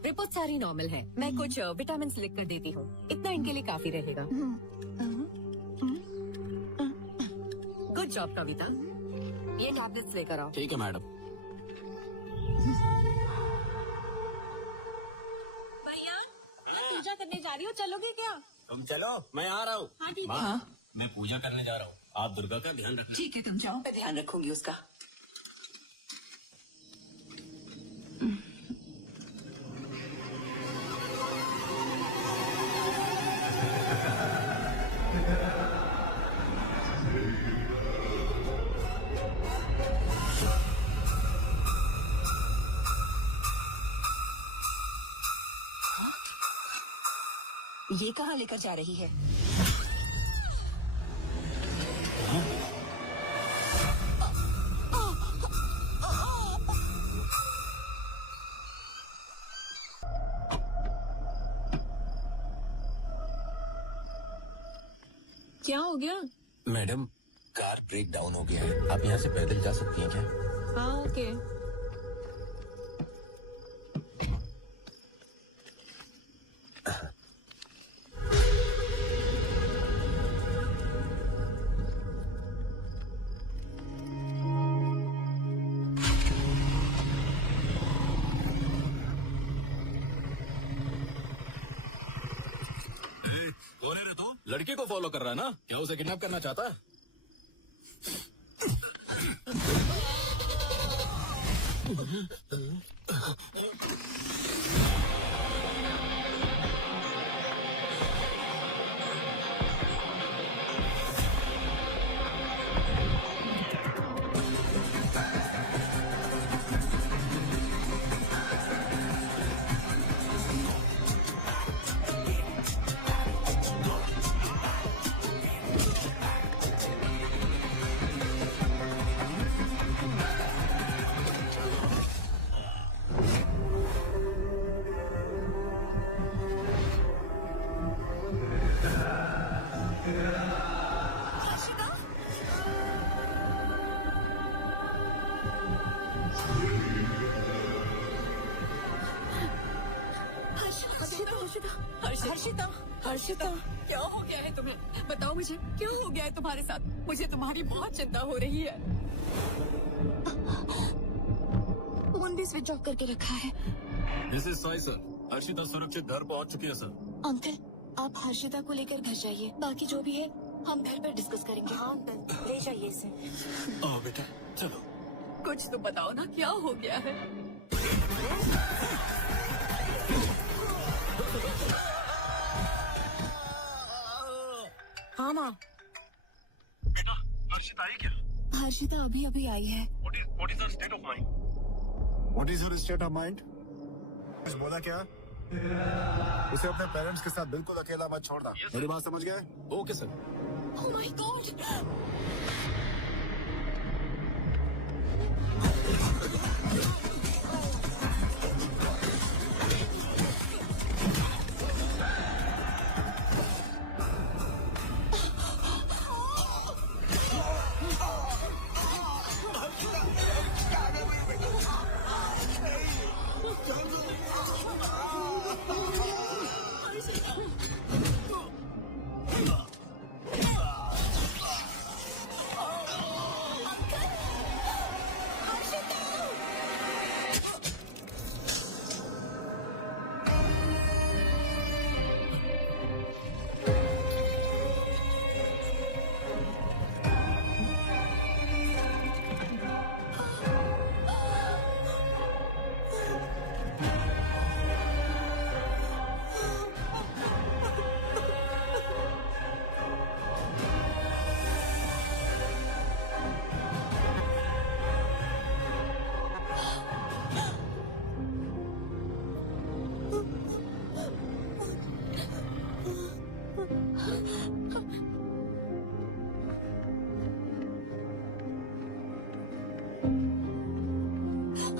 रिपोर्ट सारी नॉर्मल है। मैं कुछ विटामिन लिख कर देती हूँ, इतना इनके लिए काफी रहेगा। गुड जॉब कविता, ये टैबलेट्स लेकर आओ। ठीक है मैडम। भैया, पूजा करने जा रही हो, चलोगे क्या? तुम चलो, मैं आ रहा हूँ। हाँ ठीक माँ, है। मैं पूजा करने जा रहा हूँ, आप दुर्गा का ध्यान रखना। ठीक है, तुम जाओ, मैं ध्यान रखूंगी उसका। ये कहाँ लेकर जा रही है? क्या हो गया? मैडम, कार ब्रेक डाउन हो गया है। आप यहाँ से पैदल जा सकती हैं क्या? हाँ ओके। लड़की को फॉलो कर रहा है ना? क्या उसे किडनैप करना चाहता है? हर्षिता, क्या हो गया है तुम्हें? बताओ मुझे, क्या हो गया है तुम्हारे साथ? मुझे तुम्हारी बहुत चिंता हो रही है। फोन भी स्विच ऑफ करके रखा है। This is Sai sir. Harshita सुरक्षित घर पहुंच चुकी है सर। अंकल, आप हर्षिता को लेकर घर जाइए, बाकी जो भी है हम घर पर डिस्कस करेंगे। हाँ अंकल, ले जाइए इसे। आओ बेटा, चलो। कुछ तो बताओ ना, क्या हो गया है? हाँ माँ। बेटा, हर्षिता आई क्या? हर्षिता अभी अभी आई है। What is her state of mind? What is her state of mind? कुछ बोला क्या? उसे अपने पेरेंट्स के साथ बिल्कुल अकेला मत छोड़ना। मेरी बात समझ गए? Okay sir. Oh my God!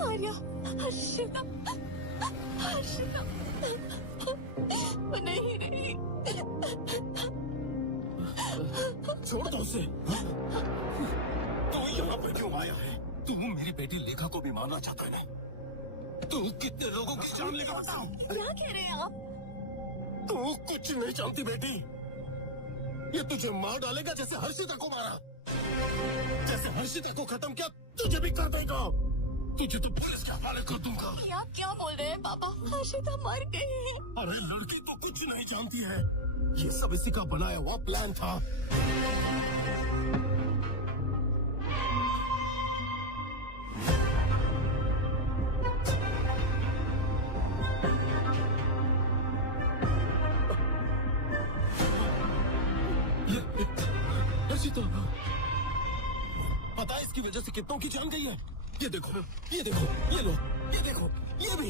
Arya, Harshita, Harshita, वो नहीं रही। छोड़ दो उसे। तू यहाँ पर क्यों आया है? तू मेरी बेटी लेखा को भी मारना चाहता है ना? तू कितने लोगों की जान लेगा बताओ? क्या कह रहे हैं आप? तू कुछ नहीं जानती बेटी। ये तुझे मार डालेगा जैसे हर्षिता को मारा। जैसे हर्षिता को खत्म किया तुझे भी कर देगा। तुझे तो पुलिस के हवाले कर दूंगा। आप क्या बोल रहे हैं पापा? हर्षिता मर गई। अरे लड़की तो कुछ नहीं जानती है। ये सब इसी का बनाया हुआ प्लान था। पता है इसकी वजह से कितनों की जान गई है? ये देखो, ये देखो, ये लो, ये देखो, ये भी,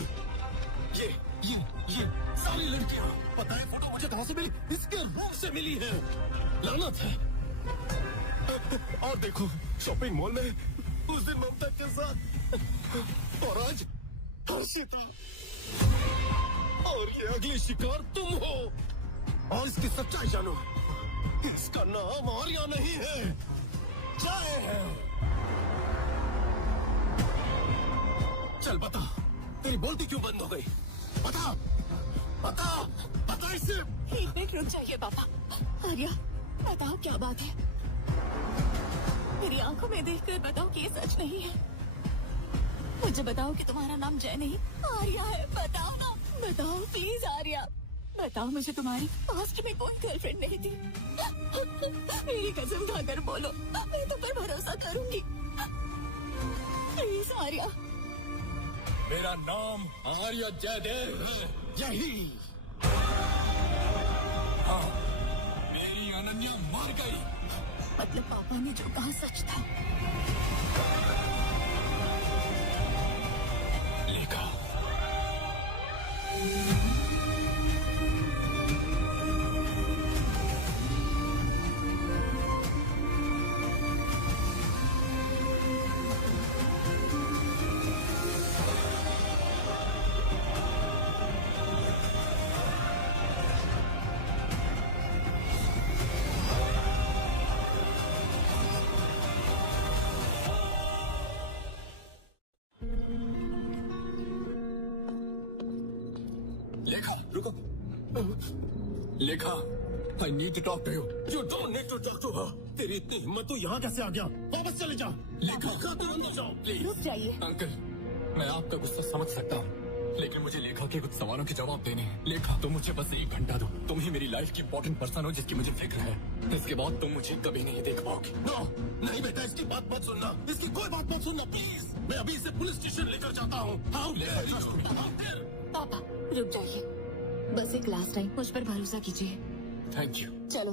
ये सारी लड़कियां। पता है फोटो मुझे कहां से मिली? इसके रूम से मिली है। लानत है। और देखो शॉपिंग मॉल में उस दिन ममता के साथ, और आज हर्षिता। और ये अगली शिकार तुम हो। और इसकी सच्चाई जानो, इसका नाम आर्या नहीं है, जय है। चल बता, तेरी बोलती क्यों बंद हो गई? बता, बता, बता इसे। एक मिनट रुक जाइए पापा। आर्या, बताओ क्या बात है? मेरी आंखों में देखकर बताओ कि ये सच नहीं है। मुझे बताओ कि तुम्हारा नाम जय नहीं आर्या है। बताओ ना, बताओ प्लीज आर्या। बताओ मुझे तुम्हारी पास्ट में कोई गर्लफ्रेंड नहीं थी। मेरी कसम खाकर बोलो, मैं तुम पर भरोसा करूंगी। प्लीज आर्या। मेरा नाम आर्या जयदेव है। यही। हाँ, मेरी अनन्या मर गई। मतलब पापा ने जो कहा सच था। लेखा। लेखा, I need to talk to you. You don't need to talk to her. तेरी इतनी हिम्मत तू यहाँ कैसे आ गया? वापस चले जा। लेखा, तुम अंदर जाओ प्लीज। रुक जाइए। अंकल, मैं आपका गुस्सा समझ सकता हूँ, लेकिन मुझे लेखा के कुछ सवालों के जवाब देने हैं। लेखा, तुम मुझे बस 1 घंटा दो। तुम ही मेरी लाइफ की इंपॉर्टेंट पर्सन हो जिसकी मुझे फिक्र है। इसके बाद तुम मुझे कभी नहीं देख पाओगे। नो, नहीं बेटा, इसकी बात मत सुनना। इसकी कोई बात मत सुनना प्लीज। मैं अभी इसे पुलिस स्टेशन लेकर जाता हूँ। पापा रुक जाइए, बस एक लास्ट टाइम मुझ पर भरोसा कीजिए। Thank you. चलो।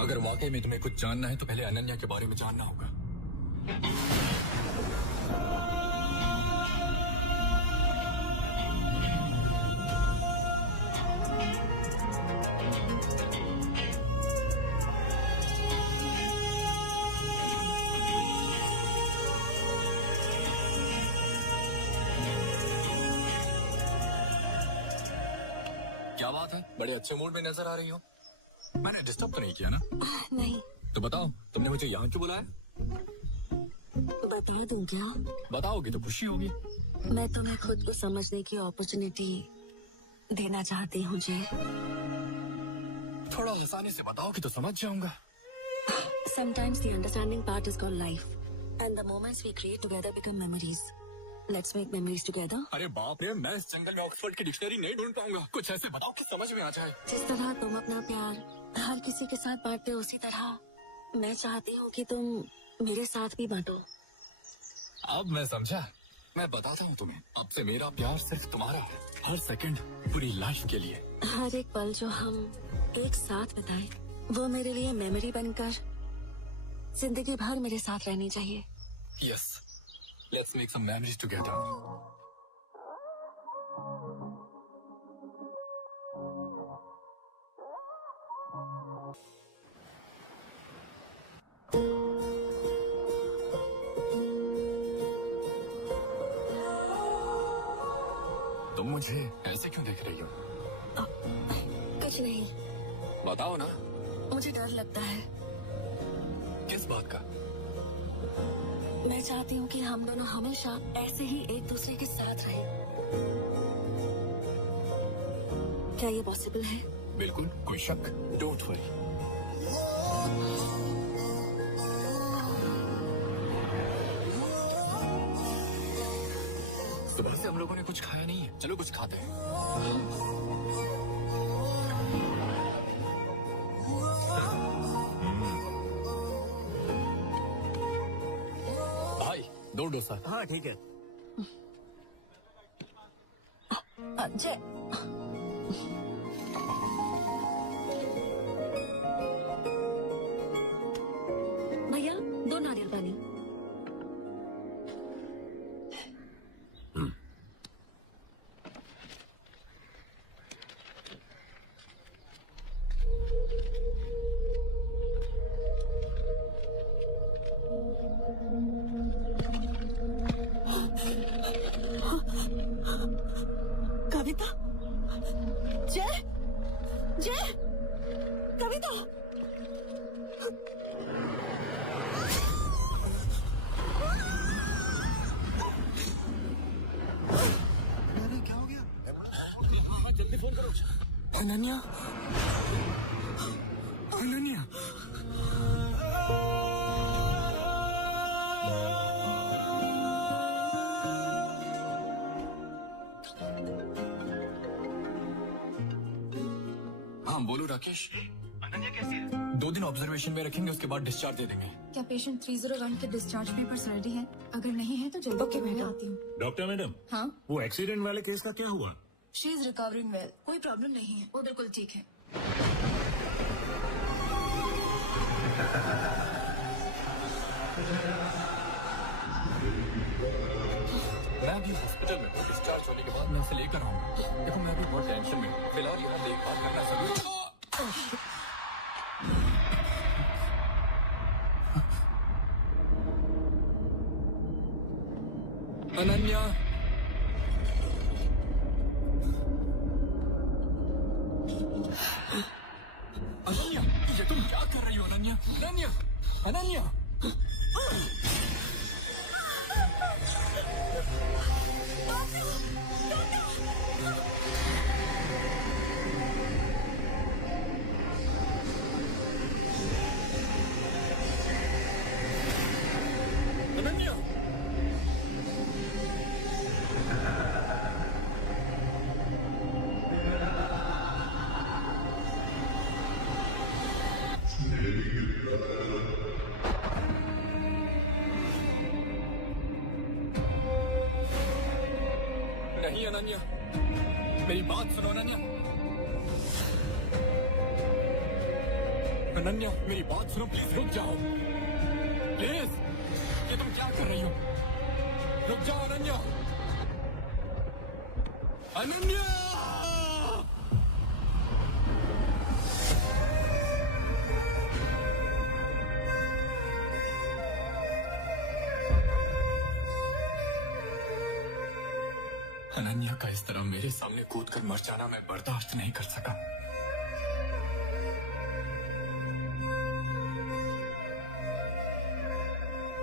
अगर वाकई में तुम्हें कुछ जानना है तो पहले अनन्या के बारे में जानना होगा। क्या बात है, बड़े अच्छे मूड में नजर आ रही हो। मैंने डिस्टर्ब तो नहीं किया ना? नहीं। तो बताओ, तुमने मुझे यहाँ क्यों बुलाया? बता दूं क्या? बताओगी तो खुशी होगी। मैं तुम्हें खुद को समझने की अपॉर्चुनिटी देना चाहती हूँ जी। थोड़ा आसानी से बताओगी तो समझ जाऊंगा। Sometimes the understanding part is called life, and the moments we create together become memories. Let's make memories together. अरे बाप रे, मैं इस जंगल में ऑक्सफोर्ड की डिक्शनरी नहीं ढूंढ पाऊंगा। कुछ ऐसे बताओ कि समझ में आ जाए। जिस तरह तुम अपना प्यार हर किसी के साथ बांटते हो, उसी तरह मैं चाहती हूँ कि तुम मेरे साथ भी बांटो। अब मैं समझा। मैं बताता हूँ तुम्हें, अब से मेरा प्यार सिर्फ तुम्हारा है, हर सेकंड, पूरी लाइफ के लिए। हर एक पल जो हम एक साथ बिताए, वो मेरे लिए मेमोरी बनकर जिंदगी भर मेरे साथ रहनी चाहिए। Yes, let's make some memories together. तुम मुझे ऐसे क्यों देख रही हो? कुछ नहीं। बताओ ना। मुझे डर लगता है। किस बात का? मैं चाहती हूँ कि हम दोनों हमेशा ऐसे ही एक दूसरे के साथ रहें। क्या ये पॉसिबल है? बिल्कुल, कोई शक। Don't worry. सुबह से हम लोगों ने कुछ खाया नहीं है, चलो कुछ खाते हैं। भाई, 2 डोसा। हाँ ठीक है। अजय, भैया 2 नारियल पानी। कविता, जय, जय, कविता। क्या हो गया? जल्दी फोन करो। अनन्या, अनन्या। हाँ बोलो राकेश। अनन्या कैसी है? 2 दिन ऑब्जर्वेशन में रखेंगे, उसके बाद डिस्चार्ज दे देंगे। क्या पेशेंट 301 के डिस्चार्ज पेपर्स रेडी हैं? अगर नहीं है तो जल्दी मैं आती हूँ। डॉक्टर मैडम, हाँ, वो एक्सीडेंट वाले केस का क्या हुआ? शी इज रिकवरिंग वेल, कोई प्रॉब्लम नहीं है, वो बिल्कुल ठीक है। मैं अभी हॉस्पिटल में हूँ, डिस्चार्ज होने के बाद मैं उसे लेकर आऊंगा। देखो मैं अभी बहुत टेंशन में हूँ, फिलहाल ये देखभाल करना जरूरी है। अनन्या, अनन्या, ये तुम क्या कर रही हो? अनन्या, अनन्या, अनन्या। अनन्या, नहीं अनन्या, मेरी बात सुनो अनन्या। अनन्या मेरी बात सुनो प्लीज, रुक जाओ प्लीज। ये तुम क्या कर रही हो? रुक जाओ अनन्या। अनन्या अनन्या का इस तरह मेरे सामने कूदकर मर जाना मैं बर्दाश्त नहीं कर सका।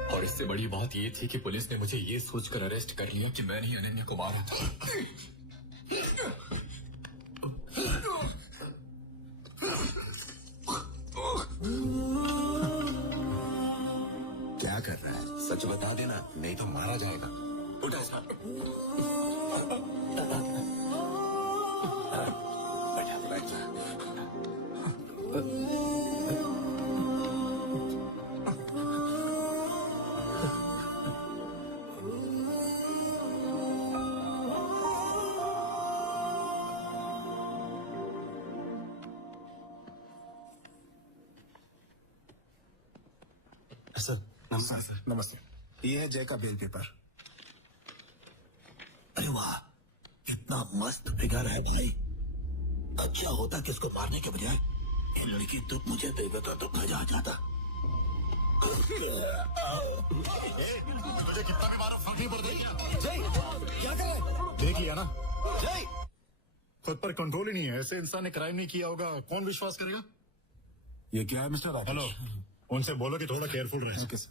और इससे बड़ी बात ये थी कि पुलिस ने मुझे ये सोचकर अरेस्ट कर लिया कि मैंने ही अनन्या को मारा था। क्या कर रहा है? सच बता देना, नहीं तो मारा जाएगा। उठा इसका। सर नमस्कार। सर नमस्ते। ये है जय का बेल पेपर। अरे वाह, कितना मस्त फिगर है भाई। अच्छा होता कि उसको मारने के बजाय ये लड़की तो मुझे दे देता तो मजा आ जाता। मुझे कितना भी मारो फर्क नहीं पड़ता। जय क्या कर रहे? देख लिया ना जय, खुद पर कंट्रोल ही नहीं है। ऐसे इंसान ने क्राइम नहीं किया होगा, कौन विश्वास करेगा? ये क्या है मिस्टर राकेश? हेलो, उनसे बोलो कि थोड़ा केयरफुल रहे। Okay sir.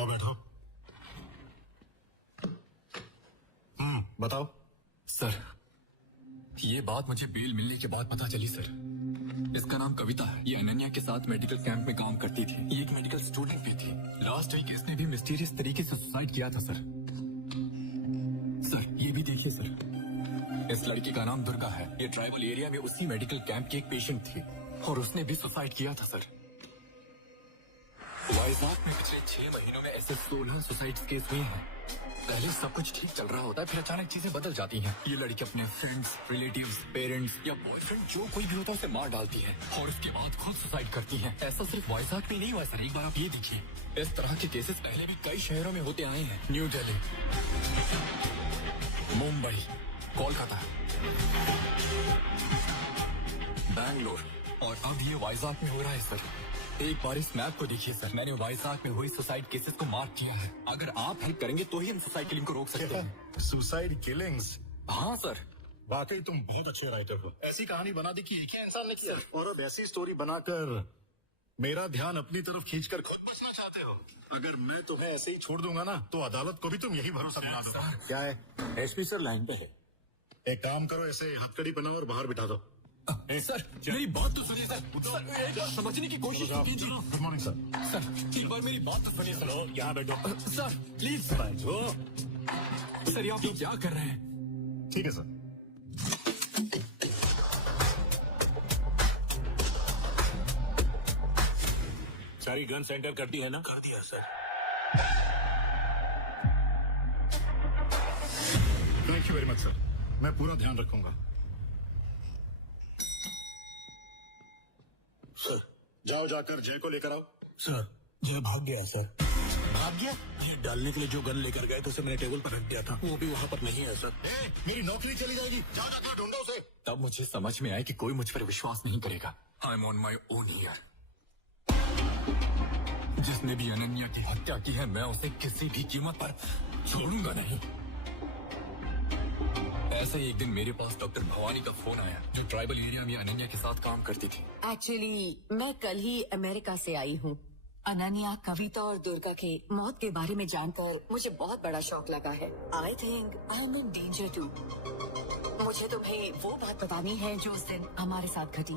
बैठो। बताओ। सर ये बात मुझे बेल मिलने के बाद पता चली सर। इसका नाम कविता है। ये अनन्या के साथ मेडिकल कैंप में काम करती थी। ये एक मेडिकल स्टूडेंट भी थी। लास्ट वीक इसने भी मिस्टीरियस तरीके से सुसाइड किया था सर। सर ये भी देखिए सर, इस लड़की का नाम दुर्गा है। ये ट्राइबल एरिया में उसी मेडिकल कैंप की एक पेशेंट थी और उसने भी सुसाइड किया था सर। वाइजाग में पिछले 6 महीनों में ऐसे 16 सुसाइड केस हुए हैं। पहले सब कुछ ठीक चल रहा होता है, फिर अचानक चीजें बदल जाती हैं। ये लड़की अपने फ्रेंड्स, रिलेटिव्स, पेरेंट्स या बॉयफ्रेंड जो कोई भी होता है उसे मार डालती है और उसके बाद खुद सुसाइड करती है। ऐसा सिर्फ वाइजाग में नहीं हुआ सर। एक बार आप ये देखिए, इस तरह के केसेस पहले भी कई शहरों में होते आए हैं। न्यू दिल्ली, मुंबई, कोलकाता, बैंगलोर और अब ये वाइजाग में हो रहा है सर। एक बार इस मैप को देखिए सर, मैंने वाइजाग में हुई सुसाइड केसेस को मार्क किया है। अगर आप हेल्प करेंगे तो ही हम सुसाइड किलिंग को रोक सकते हैं। Suicide killings? हाँ सर। वाकई तुम बहुत अच्छे राइटर हो। ऐसी कहानी बना दी कि एक ही इंसान ने किया, और अब ऐसी स्टोरी बनाकर मेरा ध्यान अपनी तरफ खींचकर खुद बचना चाहते हो। अगर मैं तुम्हें ऐसे ही छोड़ दूंगा ना तो अदालत को भी तुम यही भरोसा दिला दो। क्या है? एसपी सर लाइन पे है। एक काम करो, ऐसे हथकड़ी बनाओ और बाहर बिठा दो। सर मेरी बात तो सुनिए सर, समझने की कोशिश तो कीजिए। Good morning sir. सर एक बार मेरी बात तो सुनिए सर। यहाँ बैठो सर प्लीज सर, ये आप लोग क्या कर रहे हैं? ठीक है सर। सारी गन सेंटर कर दी है ना? कर दिया sir. Thank you very much sir, मैं पूरा ध्यान रखूंगा। सर जाओ, जाकर जय को लेकर आओ। सर जय भाग गया सर। भाग गया? ये डालने के लिए जो गन लेकर गए थे उसे मैंने टेबल पर रख दिया था, वो भी वहाँ पर नहीं है सर। मेरी नौकरी चली जाएगी। जाओ जाकर ढूंढो उसे। तब मुझे समझ में आया कि कोई मुझ पर विश्वास नहीं करेगा। I am on my own here. जिसने भी अनन्या की हत्या की है मैं उसे किसी भी कीमत पर छोड़ूंगा नहीं। ऐसे ही एक दिन मेरे पास डॉक्टर भवानी का फोन आया जो ट्राइबल एरिया में अनन्या के साथ काम करती थी। एक्चुअली मैं कल ही अमेरिका से आई हूँ। अनन्या, कविता और दुर्गा के मौत के बारे में जानकर मुझे बहुत बड़ा शौक लगा है। I think I am in danger too. मुझे तुम्हें वो बात बतानी है जो उस दिन हमारे साथ घटी।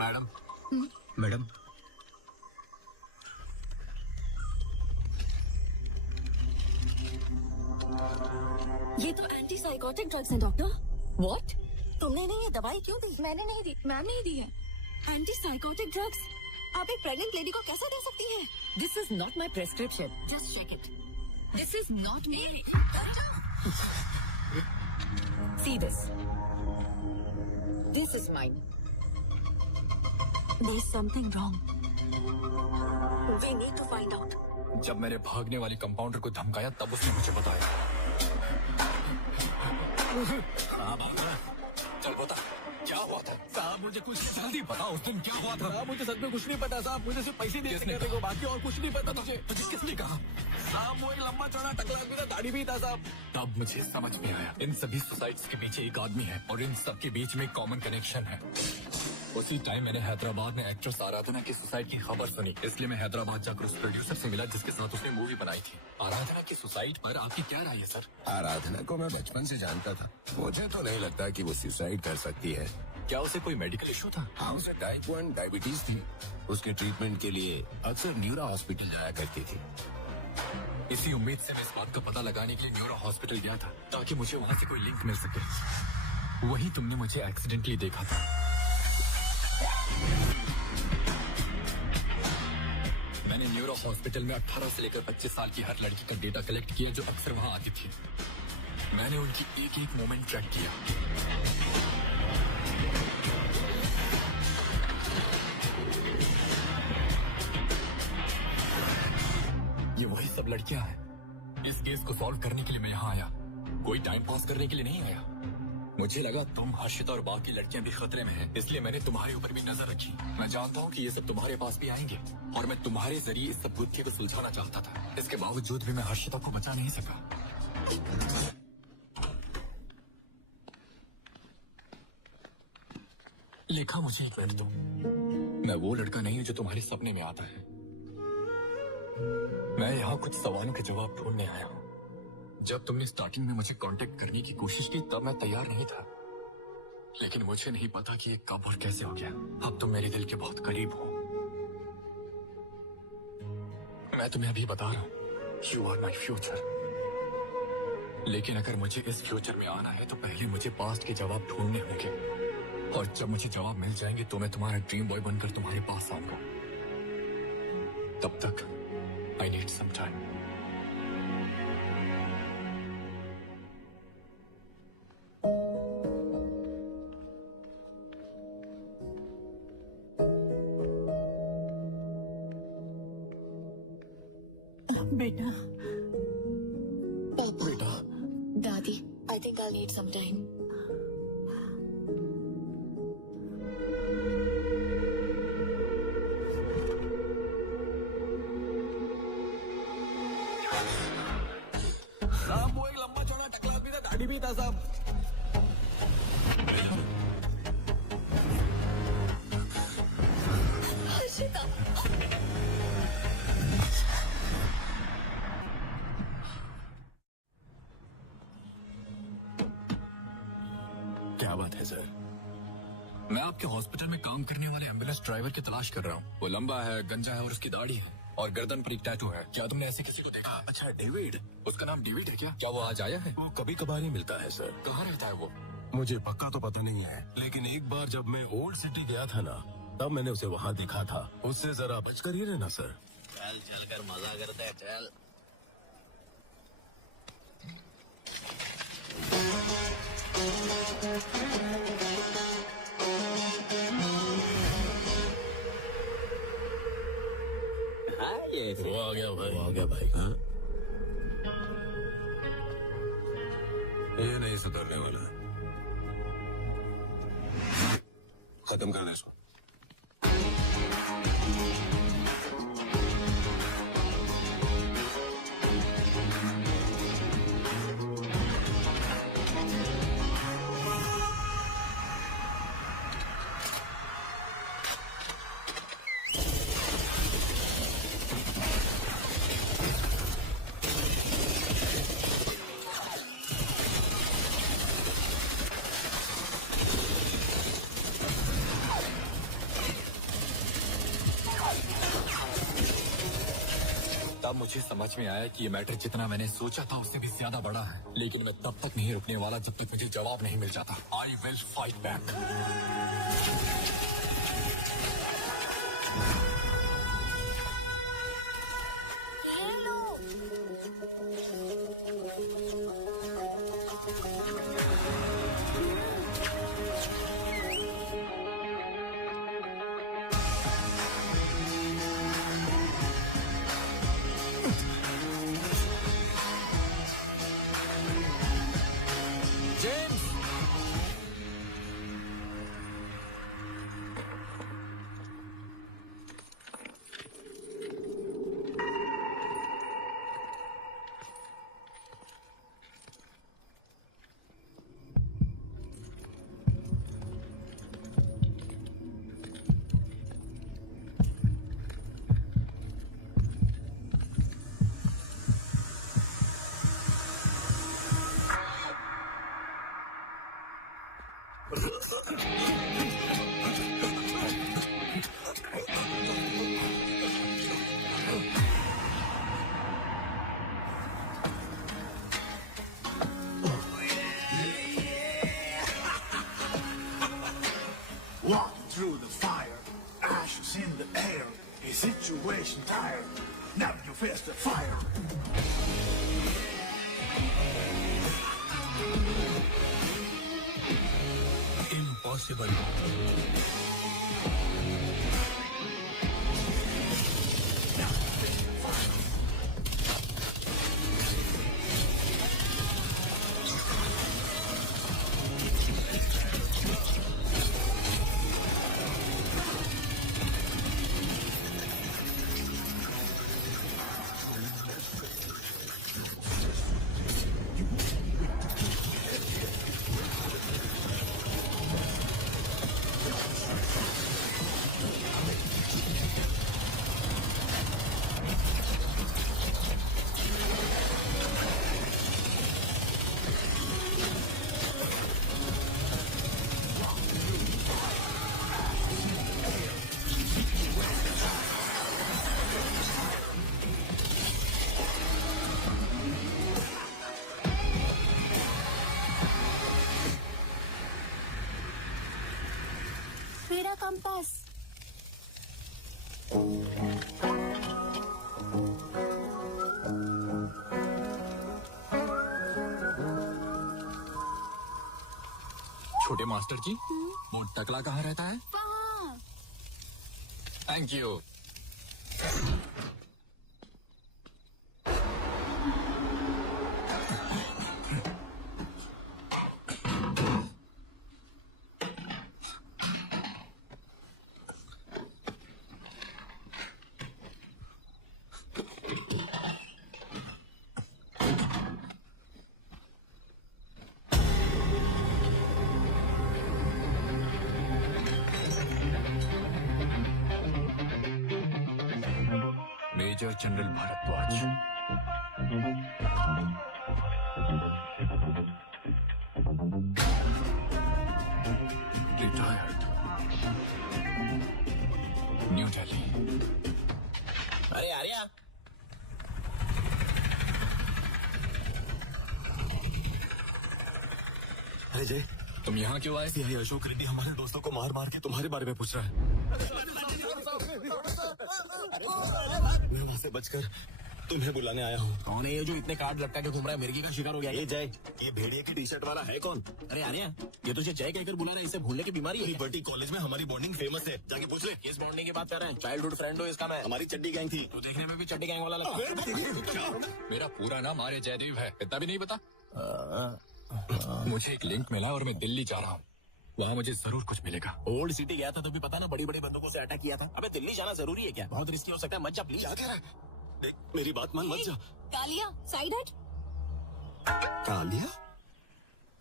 मैडम मैडम, ये तो एंटी साइकोटिक ड्रग्स हैं डॉक्टर। व्हाट? तुमने इन्हें ये दवाई क्यों दी? मैंने नहीं दी, मैम ने ही दी है। एंटी साइकोटिक ड्रग्स आप एक प्रेग्नेंट लेडी को कैसे दे सकती हैं? This is not my prescription, just check it. This is not me. See this. This is mine. There's something wrong. We need to find out. जब मैंने भागने वाले कंपाउंडर को धमकाया तब उसने मुझे बताया। चल बता क्या हुआ था? साहब मुझे कुछ जल्दी बताओ, उस दिन क्या हुआ था? साहब मुझे सच में कुछ नहीं पता साहब, मुझे सिर्फ पैसे दिए थे को, बाकी और कुछ नहीं पता मुझे। तुझे किसने कहा? साहब वो एक लंबा चौड़ा टकला आदमी था, दाढ़ी भी था साहब। तब मुझे समझ में आया इन सभी सुसाइड्स के पीछे एक आदमी है और इन सब के बीच में कॉमन कनेक्शन है। उसी टाइम मैंने हैदराबाद में एक्ट्रेस आराधना की सुसाइड की खबर सुनी, इसलिए मैं हैदराबाद जाकर उस प्रोड्यूसर से मिला जिसके साथ उसने मूवी बनाई थी। आराधना की सुसाइड पर आपकी क्या राय है सर? आराधना को मैं बचपन से जानता था, मुझे तो नहीं लगता कि वो सुसाइड कर सकती है। क्या उसे कोई मेडिकल इशू था? हाँ, उसे टाइप 1 डायबिटीज थी। उसके ट्रीटमेंट के लिए अक्सर न्यूरो हॉस्पिटल जाया करती थी। इसी उम्मीद से मैं इस बात का पता लगाने के लिए न्यूरो हॉस्पिटल गया था ताकि मुझे वहाँ से कोई लिंक मिल सके। वहीं तुमने मुझे एक्सीडेंटली देखा था। मैंने न्यूरो हॉस्पिटल में 18 से लेकर 25 साल की हर लड़की का डेटा कलेक्ट किया जो अक्सर वहाँ आती थी। मैंने उनकी एक एक मोमेंट ट्रैक किया। ये वही सब लड़कियां हैं। इस केस को सॉल्व करने के लिए मैं यहाँ आया, कोई टाइम पास करने के लिए नहीं आया। मुझे लगा तुम, हर्षिता और बाकी लड़कियां भी खतरे में हैं, इसलिए मैंने तुम्हारे ऊपर भी नजर रखी। मैं जानता हूँ कि ये सब तुम्हारे पास भी आएंगे और मैं तुम्हारे जरिए इस सब गुत्थी को सुलझाना चाहता था। इसके बावजूद भी मैं हर्षिता को बचा नहीं सका। लिखा मुझे एक मिनट दो, मैं वो लड़का नहीं हूँ जो तुम्हारे सपने में आता है। मैं यहाँ कुछ सवालों के जवाब ढूंढने आया हूँ। जब तुमने स्टार्टिंग में मुझे कांटेक्ट करने की कोशिश की तब मैं तैयार नहीं था, लेकिन मुझे नहीं पता कि ये कब और कैसे हो गया। अब तुम मेरे दिल के बहुत करीब हो। मैं तुम्हें अभी बता रहा हूँ, यू आर माई फ्यूचर। लेकिन अगर मुझे इस फ्यूचर में आना है तो पहले मुझे पास्ट के जवाब ढूंढने होंगे, और जब मुझे जवाब मिल जाएंगे तो मैं तुम्हारा ड्रीम बॉय बनकर तुम्हारे पास आऊंगा। तब तक I need some time. बेटा, पापा, बेटा, दादी, I think I'll need some time. साहब वो एक लंबा चौड़ा टकला आदमी था, दाढ़ी भी था साहब। हर्षिता, क्या बात है सर? मैं आपके हॉस्पिटल में काम करने वाले एम्बुलेंस ड्राइवर की तलाश कर रहा हूँ। वो लंबा है, गंजा है और उसकी दाढ़ी है और गर्दन पर एक टैटू है। क्या तुमने ऐसे किसी को देखा? अच्छा, डेविड। उसका नाम डेविड है क्या? क्या वो आज आया है? वो कभी कभार ही मिलता है सर। कहाँ रहता है वो? मुझे पक्का तो पता नहीं है, लेकिन एक बार जब मैं ओल्ड सिटी गया था ना, तब मैंने उसे वहाँ देखा था। उससे जरा बच कर ही रहना सर। चल चल कर मजा करते हैं, चल। वो आ गया भाई, वो आ गया भाई। हाँ, ये नहीं सुधरने वाला। खत्म कर दे इसको। तब मुझे समझ में आया कि ये मैटर जितना मैंने सोचा था उससे भी ज्यादा बड़ा है। लेकिन मैं तब तक नहीं रुकने वाला जब तक मुझे जवाब नहीं मिल जाता। I will fight back. Walking through the fire, ashes in the air, a situation tired, now you face the fire. Impossible. मेरा कंपास। छोटे मास्टर जी, वो टकला कहाँ रहता है? वहाँ। Thank you. Major general Bhardwaj. Retired, New Delhi. अरे आर्या, अरे जय, तुम यहाँ क्यों आए? सीआई अशोक रेड्डी हमारे दोस्तों को मार मार के तुम्हारे बारे में पूछ रहा है। मैं वहाँ से बचकर तुम्हें बुलाने आया हूँ। कौन है ये जो इतने कार्ड लटका के घूम रहा है? मिर्गी का शिकार हो गया? ये जय, ये भेड़िए की टी शर्ट वाला है कौन? अरे आर्या, ये तुझे जय कहकर बुला रहा है, इसे भूलने की बीमारी है? बटी कॉलेज में हमारी बॉन्डिंग फेमस है, जाके पूछ ले। किस बॉन्डिंग की बात कर रहे हैं? चाइल्डहुड फ्रेंड हो इसका मैं। हमारी चड्डी गैंग थी। तो देखने में भी चड्डी गैंग वाला लगता। मेरा पूरा नाम आर्य जयदेव है, इतना भी नहीं पता? मुझे एक लिंक मिला और मैं दिल्ली जा रहा हूँ। वहाँ मुझे जरूर कुछ मिलेगा। ओल्ड सिटी गया था तो भी पता ना, बड़ी बड़ी बंदूकों से अटैक किया था। अबे दिल्ली जाना जरूरी है क्या? बहुत रिस्की हो सकता है, मत जा प्लीज। क्या कह रहा है? देख, मेरी बात मान, मत जा। कालिया, साइड हट। कालिया?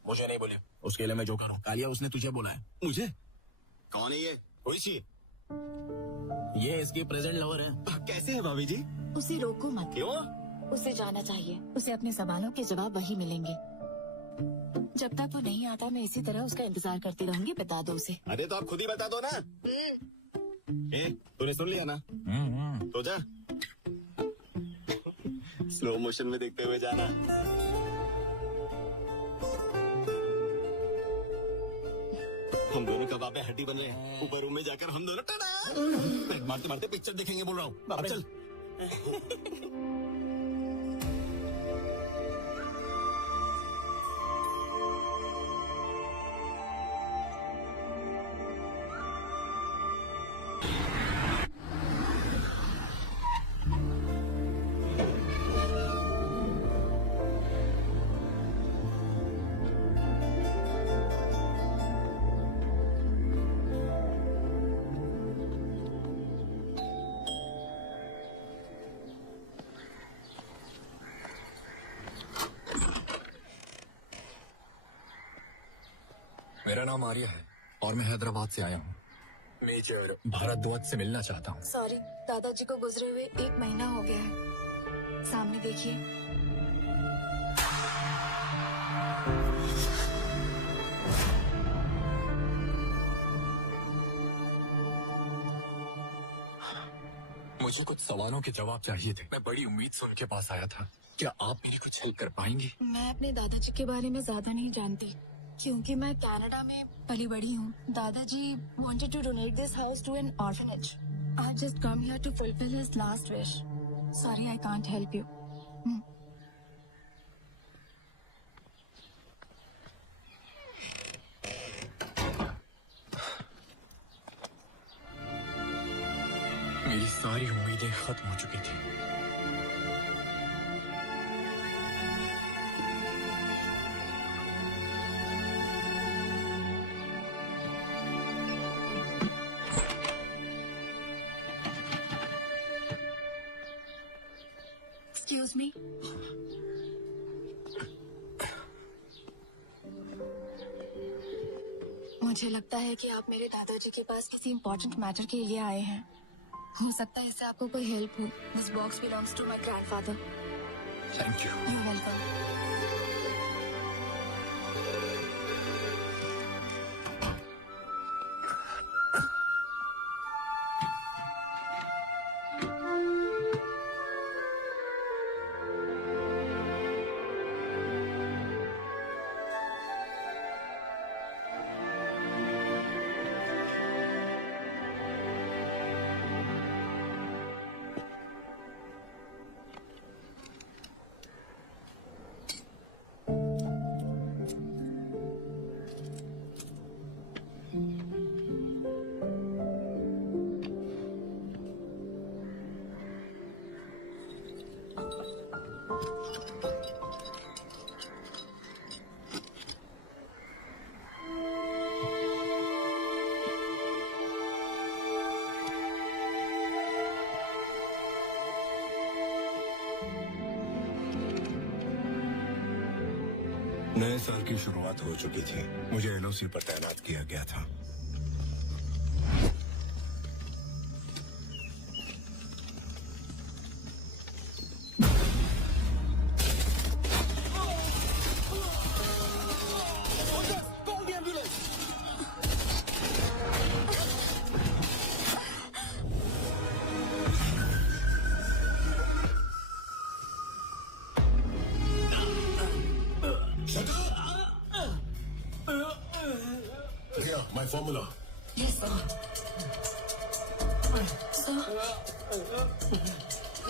मुझे नहीं बोले, उसके लिए मैं जो करूँ। कालिया, उसने तुझे बोला है। मुझे? कौन है ये? कोई सी? ये इसकी प्रेजेंट लवर है। कैसे है भाभी जी? उसे रोको मत। क्यों? उसे जाना चाहिए। उसे अपने सवालों के जवाब वही मिलेंगे। जब तक वो नहीं आता मैं इसी तरह उसका इंतजार करती रहूंगी। बता दो उसे। अरे तो आप खुद ही बता दो ना। तूने सुन लिया ना? तो जा। स्लो मोशन में देखते हुए जाना। हम दोनों कबाब में हड्डी बन रहे हैं। ऊपर रूम में जाकर हम दोनों टड़ा मारते मारते पिक्चर देखेंगे बोल रहा हूँ। अब चल। मेरा नाम आर्य है और मैं हैदराबाद से आया हूँ। मेजर भारद्वाज से मिलना चाहता हूँ। सॉरी, दादाजी को गुजरे हुए 1 महीना हो गया है। सामने देखिए। मुझे कुछ सवालों के जवाब चाहिए थे। मैं बड़ी उम्मीद से उनके पास आया था। क्या आप मेरी कुछ हेल्प कर पाएंगी? मैं अपने दादाजी के बारे में ज्यादा नहीं जानती क्योंकि मैं कनाडा में पली बड़ी हूँ। दादाजी wanted to donate this house to an orphanage. I just come here to fulfill his last wish. Sorry, I can't help you. मेरी सारी उम्मीदें खत्म हो चुकी थी। Excuse me. मुझे लगता है कि आप मेरे दादाजी के पास किसी इम्पोर्टेंट मैटर के लिए आए हैं। हो सकता है इससे आपको कोई हेल्प हो। This box belongs to my grandfather. Thank you. You're welcome. नए साल की शुरुआत हो चुकी थी। मुझे एलओसी पर तैनात किया गया था। My formula. Yes, sir. Sir.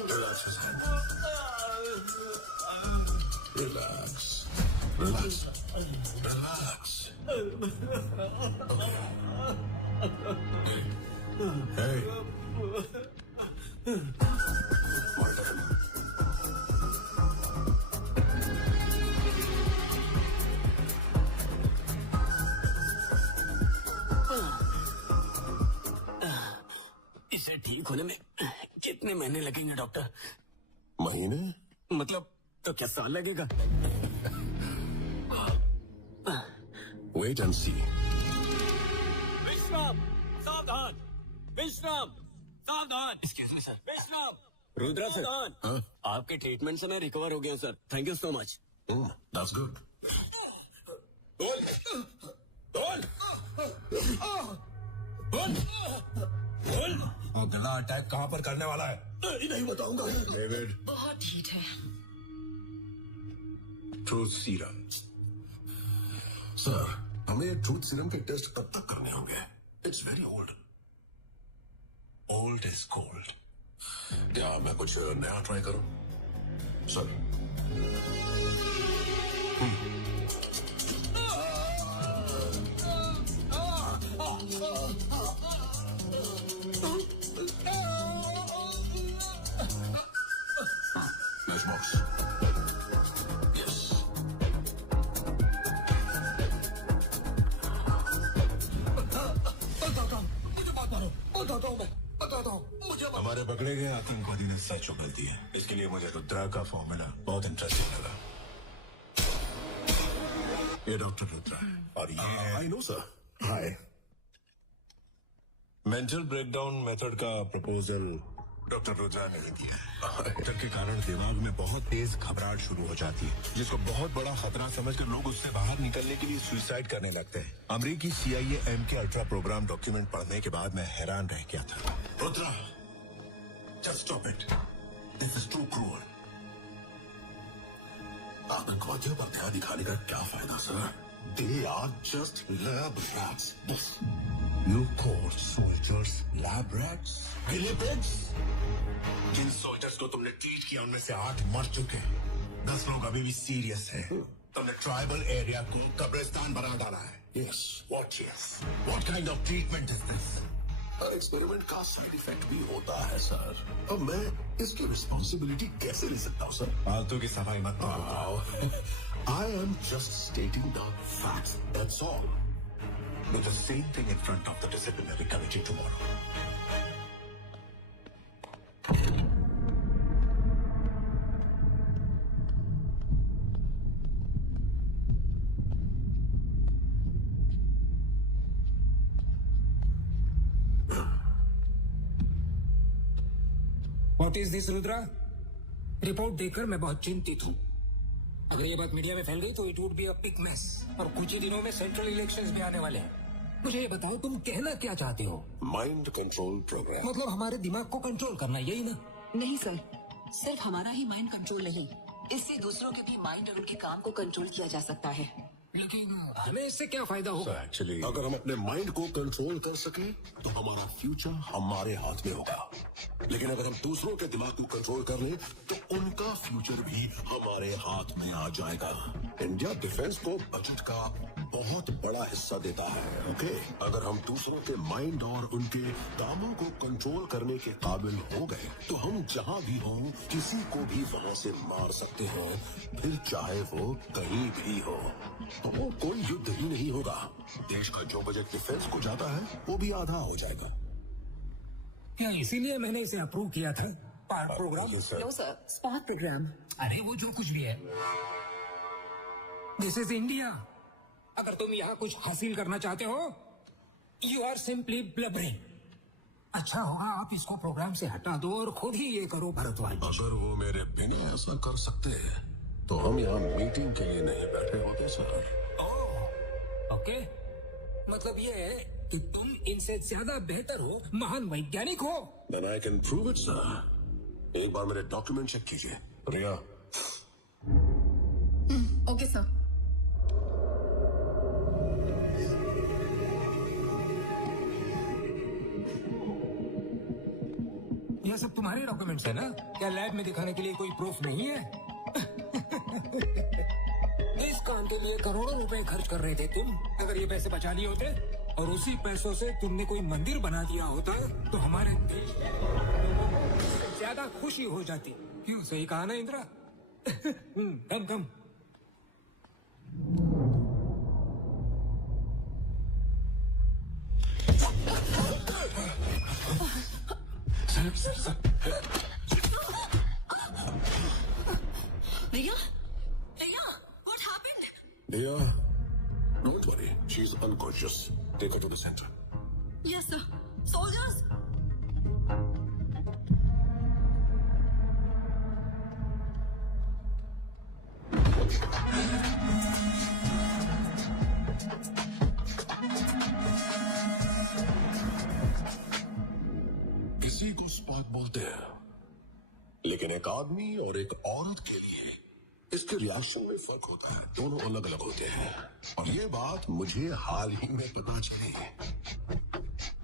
Relax his hand. Relax. Relax. Relax. Okay. Hey. इसे ठीक होने में कितने महीने लगेंगे डॉक्टर? महीने? मतलब तो क्या साल लगेगा? Wait and see. विश्राम, सावधान! विश्राम, सावधान! Excuse me, sir. विश्राम! रुद्रा सर, हाँ? आपके ट्रीटमेंट से मैं रिकवर हो गया हूँ sir. Thank you so much. That's good. गला अटैक कहाँ पर करने वाला है? नहीं बताऊंगा। डेविड, बहुत हीट है। Truth serum. सर, हमें ट्रूथ सीरम के टेस्ट कब तक करने होंगे? It's very old. Old is gold. क्या मैं कुछ नया ट्राई करूं? सर। Nice box. Yes. हमारे पकड़े गए आतंकवादी ने सच उगल दी है। इसके लिए मुझे रुद्रा का फॉर्मूला बहुत इंटरेस्टिंग लगा। ये डॉक्टर रुद्रा है और ये है I know sir. Hi. Mental breakdown method का प्रपोजल डॉक्टर रुद्रा ने दिया है। के कारण दिमाग में बहुत तेज घबराहट शुरू हो जाती है, जिसको बहुत बड़ा खतरा समझकर लोग उससे बाहर निकलने के लिए सुसाइड करने लगते हैं। अमेरिकी CIA M के अल्ट्रा प्रोग्राम डॉक्यूमेंट पढ़ने के बाद मैं हैरान रह गया था। Rudra, just stop it. This is too cruel. आतंकवादियों पर ध्यान दिखाने का क्या फायदा sir? They are just lab rats. You call soldiers lab rats? Guinea pigs? Jin soldiers को तुमने ट्रीट किया उनमें से 8 मर चुके, 10 लोग अभी भी सीरियस हैं। तुमने ट्राइबल एरिया को कब्रिस्तान बना डाला है। Yes, what yes? What kind of treatment is this? Her experiment का साइड इफेक्ट भी होता है सर। अब मैं इसकी रिस्पॉन्सिबिलिटी कैसे ले सकता हूँ सर? फालतू की सफाई मत कराओ। I am just stating the facts. That's all. Do the same thing in front of the disciplinary committee tomorrow. What is this, Rudra? Report देखकर मैं बहुत चिंतित हूँ। अगर ये बात मीडिया में फैल गई तो it would be a big mess. और कुछ ही दिनों में सेंट्रल इलेक्शंस भी आने वाले हैं। मुझे ये बताओ, तुम कहना क्या चाहते हो? Mind control programme. मतलब हमारे दिमाग को कंट्रोल करना, यही ना? नहीं सर, सिर्फ हमारा ही माइंड कंट्रोल नहीं, इससे दूसरों के भी माइंड और उनके काम को कंट्रोल किया जा सकता है। लेकिन हमें इससे क्या फायदा होगा? एक्चुअली अगर हम अपने माइंड को कंट्रोल कर सके तो हमारा फ्यूचर हमारे हाथ में होगा। लेकिन अगर हम दूसरों के दिमाग को कंट्रोल कर लें तो उनका फ्यूचर भी हमारे हाथ में आ जाएगा। इंडिया डिफेंस को बजट का बहुत बड़ा हिस्सा देता है। ओके, अगर हम दूसरों के माइंड और उनके कामों को कंट्रोल करने के काबिल हो गए तो हम जहां भी हों किसी को भी वहां से मार सकते हैं, फिर चाहे वो कहीं भी हो। तो कोई युद्ध ही नहीं होगा। देश का जो बजट डिफेंस को जाता है वो भी आधा हो जाएगा। क्या इसीलिए मैंने इसे अप्रूव किया था? Spark programme? No sir, Spark programme. अरे वो जो कुछ भी है, दिस इज इंडिया। अगर तुम यहाँ कुछ हासिल करना चाहते हो, यू आर सिंपली ब्लबरिंग। अच्छा होगा आप इसको प्रोग्राम से हटा दो और खुद ही ये करो भारद्वाज। अगर वो मेरे बिना ऐसा कर सकते हैं तो हम यहाँ मीटिंग के लिए नहीं बैठे होते सर। ओके, मतलब ये है कि तुम इनसे ज्यादा बेहतर हो, महान वैज्ञानिक हो। Then I can prove it, sir. एक बार मेरे डॉक्यूमेंट चेक कीजिए। रिया। Okay sir. ये सब तुम्हारे डॉक्यूमेंट्स है ना? क्या लैब में दिखाने के लिए कोई प्रूफ नहीं है? इस काम के लिए करोड़ों रुपए खर्च कर रहे थे तुम। अगर ये पैसे बचा लिए होते और उसी पैसों से तुमने कोई मंदिर बना दिया होता तो हमारे देश में ज्यादा खुशी हो जाती। क्यों, सही कहा ना इंदिरा? कम कम। भैया, भैया, what happened? Dia, don't worry. She's unconscious. Take her to the center. Yes, sir. Soldiers! किसी को स्पार्क बोलते हैं, लेकिन एक आदमी और एक औरत के लिए इसके रिएक्शन में फर्क होता है, दोनों अलग अलग होते हैं। और ये बात मुझे हाल ही में पता चली।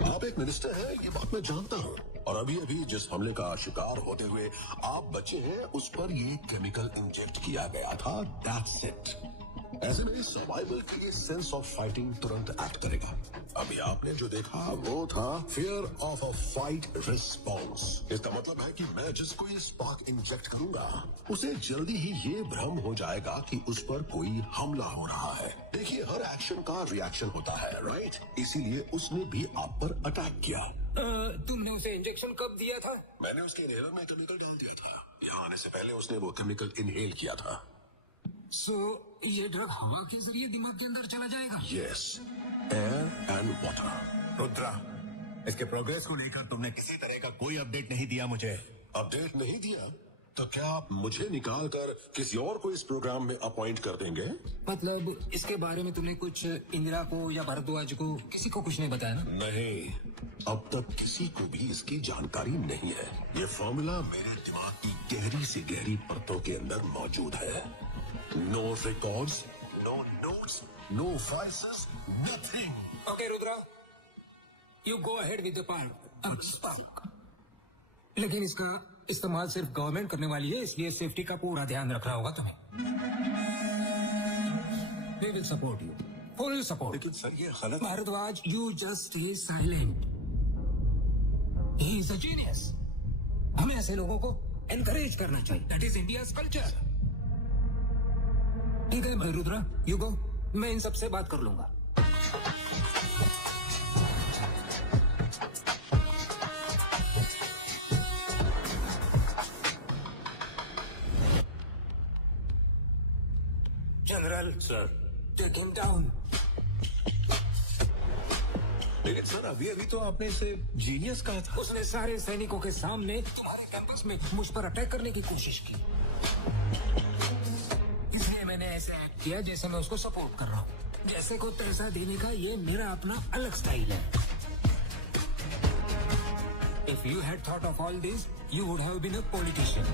आप एक मिनिस्टर हैं, ये बात मैं जानता हूँ। और अभी अभी जिस हमले का शिकार होते हुए आप बचे हैं, उस पर ये केमिकल इंजेक्ट किया गया था। That's it. ऐसे में सर्वाइवल के लिए सेंस ऑफ फाइटिंग तुरंत एक्ट करेगा। अभी आपने जो देखा वो था fear of a fight response. इसका मतलब है कि मैं जिसको ये स्पार्क इंजेक्ट करूंगा उसे जल्दी ही ये भ्रम हो जाएगा कि उस पर कोई हमला हो रहा है। देखिए, हर एक्शन का रिएक्शन होता है, राइट? इसीलिए उसने भी आप पर अटैक किया। तुमने उसे इंजेक्शन कब दिया था? मैंने उसके इनहेलर में केमिकल डाल दिया था। यहाँ आने से पहले उसने वो केमिकल इनहेल किया था। ये ड्रग हवा के जरिए दिमाग के अंदर चला जाएगा? Yes, air and water. Rudra, इसके प्रोग्रेस को लेकर तुमने किसी तरह का कोई अपडेट नहीं दिया मुझे। अपडेट नहीं दिया तो क्या आप मुझे निकाल कर किसी और को इस प्रोग्राम में अपॉइंट कर देंगे? मतलब इसके बारे में तुमने कुछ इंदिरा को या भारद्वाज को, किसी को कुछ नहीं बताया ना? नहीं, अब तक किसी को भी इसकी जानकारी नहीं है। ये फॉर्मूला मेरे दिमाग की गहरी से गहरी परतों के अंदर मौजूद है। No records, no notes, no files, nothing. Okay Rudra, you go ahead with the Spark. लेकिन इसका इस्तेमाल सिर्फ गवर्नमेंट करने वाली है, इसलिए सेफ्टी का पूरा ध्यान रखना होगा तुम्हें। We will support you, full support। लेकिन सर ये गलत। Bhardwaj, you just stay silent। He is a genius। हमें ऐसे लोगों को encourage करना चाहिए। That is India's culture। ठीक है भाई रुद्रा, you go। मैं इन सबसे बात कर लूंगा। General sir, take him down. लेकिन सर अभी अभी तो आपने इसे जीनियस कहा था। उसने सारे सैनिकों के सामने तुम्हारे कैंपस में मुझ पर अटैक करने की कोशिश की, इसलिए मैंने ऐसे एक्ट किया जैसे मैं उसको सपोर्ट कर रहा हूँ। जैसे को तैसा देने का ये मेरा अपना अलग स्टाइल है। If you had thought of all this, you would have been a politician।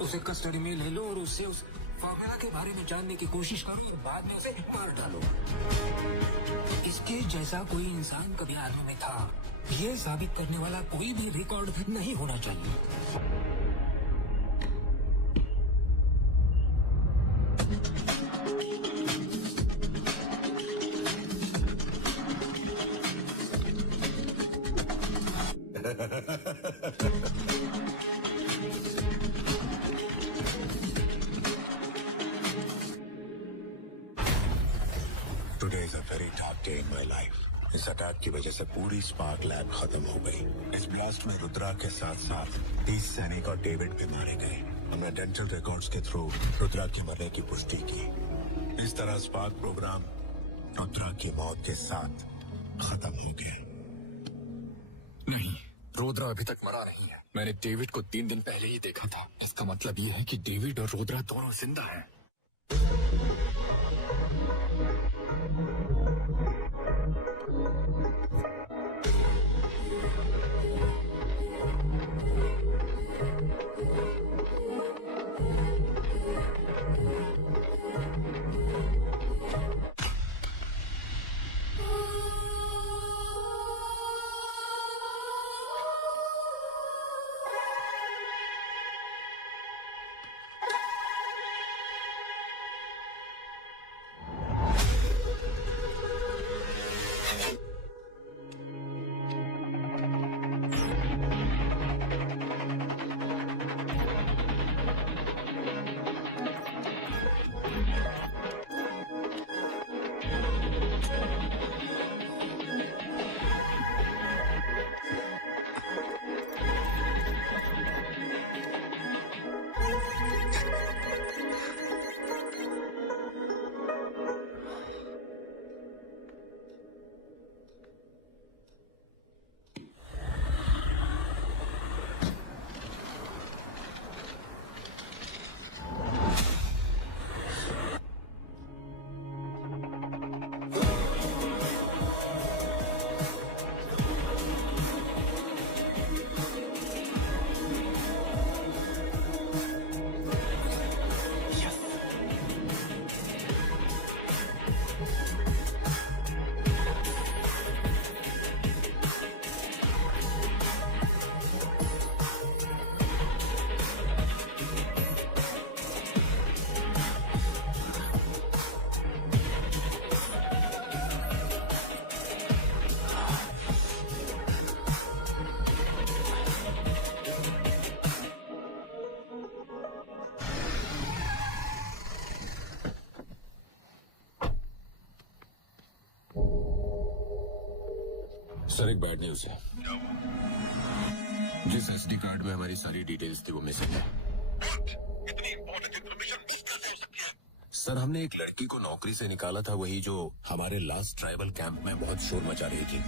उसे कस्टडी में ले लो और उससे उस फॉर्मूला के बारे में जानने की कोशिश करो और बाद में उसे मार डालो। इसके जैसा कोई इंसान कभी आर्मी में था, ये साबित करने वाला कोई भी रिकॉर्ड नहीं होना चाहिए। Today is a very dark day in my life। इस अटैक की वजह से पूरी स्पार्क लैब खत्म हो गई। इस ब्लास्ट में रुद्रा के साथ साथ 30 सैनिक और डेविड भी मारे गए। हमने डेंटल रिकॉर्ड्स के थ्रू रुद्रा के मरने की पुष्टि की। इस तरह स्पार्क प्रोग्राम रुद्रा की मौत के साथ खत्म हो गया। नहीं, रुद्रा अभी तक मरा नहीं है। मैंने डेविड को 3 दिन पहले ही देखा था। इसका मतलब ये है कि डेविड और रुद्रा दोनों जिंदा हैं। सर एक बैड न्यूज है। जिस एसडी कार्ड में हमारी सारी डिटेल्स थी वो मिसिंग है। इतनी इंपॉर्टेंट इन्फॉर्मेशन मिस कैसे हो सकती है? सर हमने एक लड़की को नौकरी से निकाला था, वही जो हमारे लास्ट ट्राइबल कैंप में बहुत शोर मचा रही थी।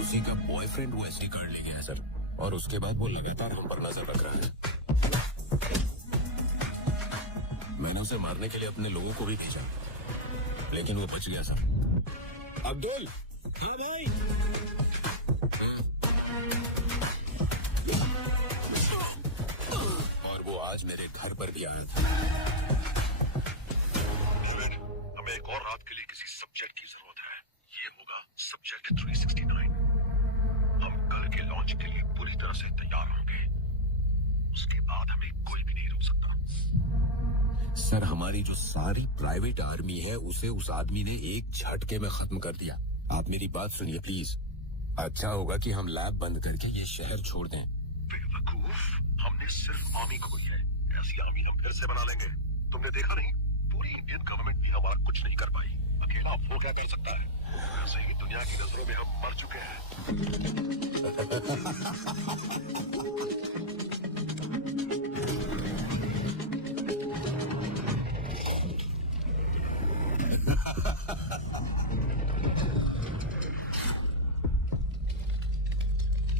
उसी का बॉयफ्रेंड वो एसडी कार्ड ले गया है सर, और उसके बाद वो लगातार हम पर नजर रख रहा है। मैंने उसे मारने के लिए अपने लोगों को भी भेजा, लेकिन वो बच गया सर। अब्दुल। हाँ भाई। और वो आज मेरे घर पर भी आया था। हमें एक और रात के लिए किसी सब्जेक्ट की जरूरत है। ये होगा सब्जेक्ट 369। हम कल के लॉन्च के लिए पूरी तरह से तैयार होंगे। उसके बाद हमें कोई भी नहीं रोक सकता। सर हमारी जो सारी प्राइवेट आर्मी है उसे उस आदमी ने एक झटके में खत्म कर दिया। आप मेरी बात सुनिए प्लीज। अच्छा होगा कि हम लैब बंद करके ये शहर छोड़ दें। बेवकूफ, हमने सिर्फ आर्मी खोई है। ऐसी आर्मी हम फिर से बना लेंगे। तुमने देखा नहीं, पूरी इंडियन गवर्नमेंट भी हमारा कुछ नहीं कर पाई। अकेला वो क्या कर सकता है? वैसे ही दुनिया की नजरों में हम मर चुके हैं।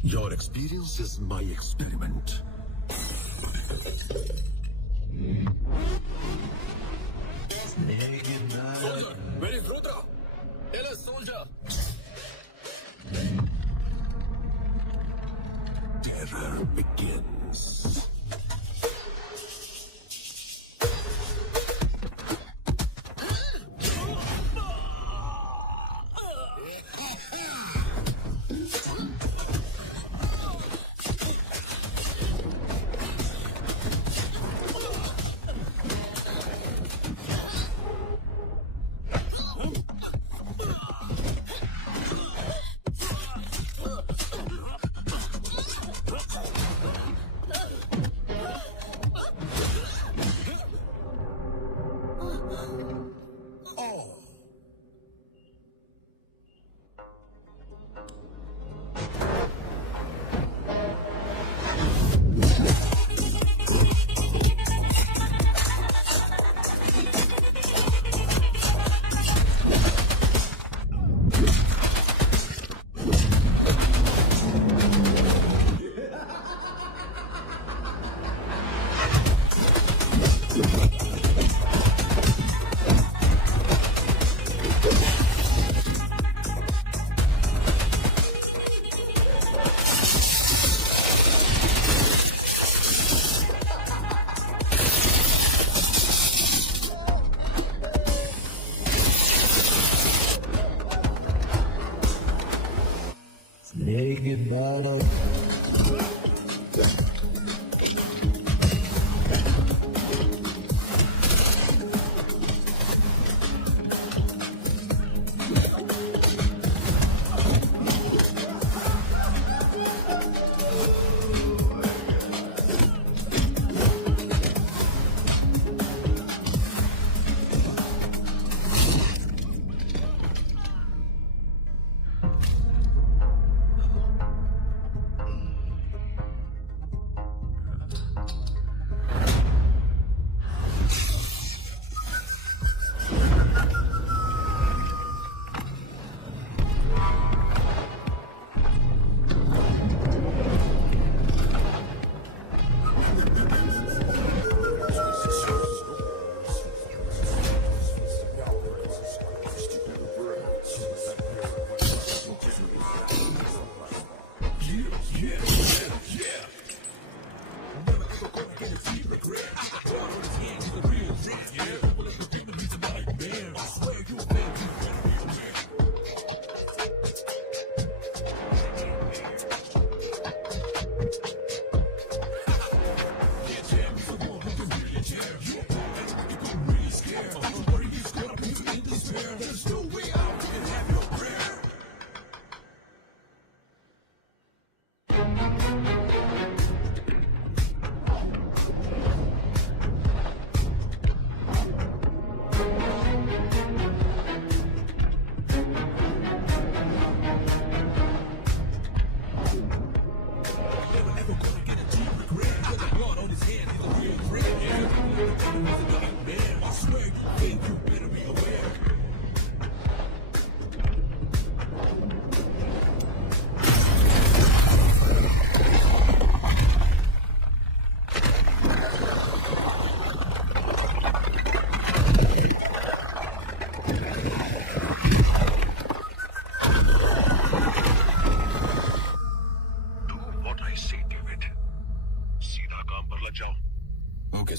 Your experience is my experiment. Soldier, where is Rudra? Tell us, soldier. Terror begins. Naked bottle.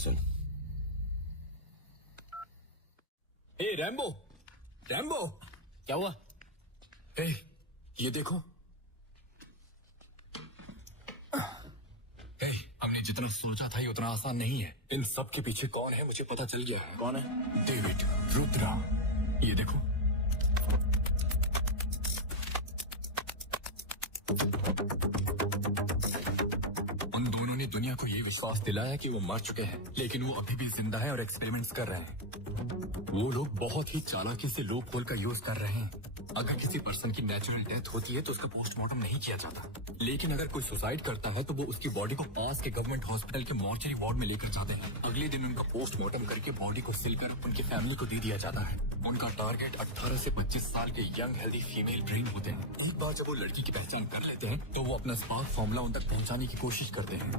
Soon. A Rambo, Rambo, क्या हुआ? ए, ये देखो। ए, हमने जितना सोचा था ये उतना आसान नहीं है। इन सब के पीछे कौन है मुझे पता चल गया है। कौन है? डेविड रुद्रा। ये देखो। उन दोनों ने दुनिया को ये विश्वास दिलाया कि वो मर चुके हैं, लेकिन वो अभी भी जिंदा है और एक्सपेरिमेंट्स कर रहे हैं। वो लोग बहुत ही चालाकी से लूप होल का यूज कर रहे हैं। अगर किसी पर्सन की नेचुरल डेथ होती है तो उसका पोस्टमार्टम नहीं किया जाता, लेकिन अगर कोई सुसाइड करता है तो वो उसकी बॉडी को पास के गवर्नमेंट हॉस्पिटल के मॉर्चरी वार्ड में लेकर जाते हैं। अगले दिन उनका पोस्टमार्टम करके बॉडी को सिलकर उनकी फैमिली को दे दिया जाता है। उनका टारगेट 18 से 25 साल के यंग हेल्दी फीमेल ब्रेन होते हैं। एक बार जब वो लड़की की पहचान कर लेते हैं तो वो अपना स्पार्क फॉर्मूला उन तक पहुंचाने की कोशिश करते हैं।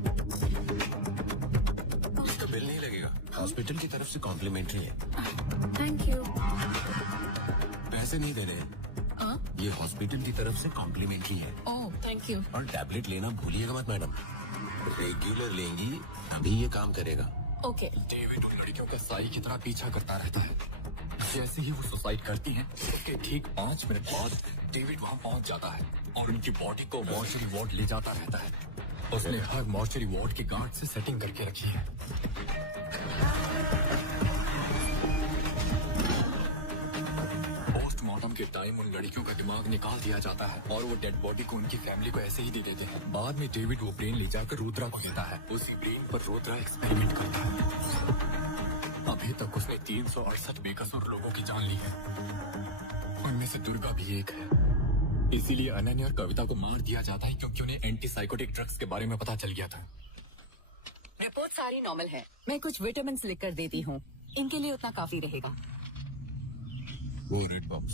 इसका बिल नहीं लगेगा, हॉस्पिटल की तरफ से कॉम्प्लीमेंट्री है। Thank you. पैसे नहीं दे रहे, ये हॉस्पिटल की तरफ से कॉम्प्लीमेंट्री है। Oh thank you. और टैबलेट लेना भूलिएगा मत मैडम, रेगुलर लेंगी तभी ये काम करेगा। ओके। डेविड उन लड़कियों का साई की तरह पीछा करता रहता है। जैसे ही वो सुसाइड करती हैं, उसके ठीक 5 मिनट बाद डेविड वहाँ पहुँच जाता है और उनकी बॉडी को मॉर्चरी वार्ड ले जाता रहता है। उसने हर मॉर्चरी वार्ड के गार्ड से सेटिंग करके रखी है। पोस्टमार्टम के टाइम उन लड़कियों का दिमाग निकाल दिया जाता है और वो डेड बॉडी को उनकी फैमिली को ऐसे ही दे देते हैं। बाद में डेविड वो ब्रेन ले जाकर रुद्रा को देता है। उसी ब्रेन पर रुद्रा एक्सपेरिमेंट करता है। अभी तक उसने 368 बेकसूर लोगों की जान ली है, उनमें से दुर्गा भी एक है। इसीलिए अनन्या और कविता को मार दिया जाता है क्योंकि उन्हें एंटी साइकोटिक ड्रग्स के बारे में पता चल गया था। रिपोर्ट सारी नॉर्मल है। मैं कुछ विटामिन लिख कर देती हूँ, इनके लिए उतना काफी रहेगा। वो रेड बॉक्स।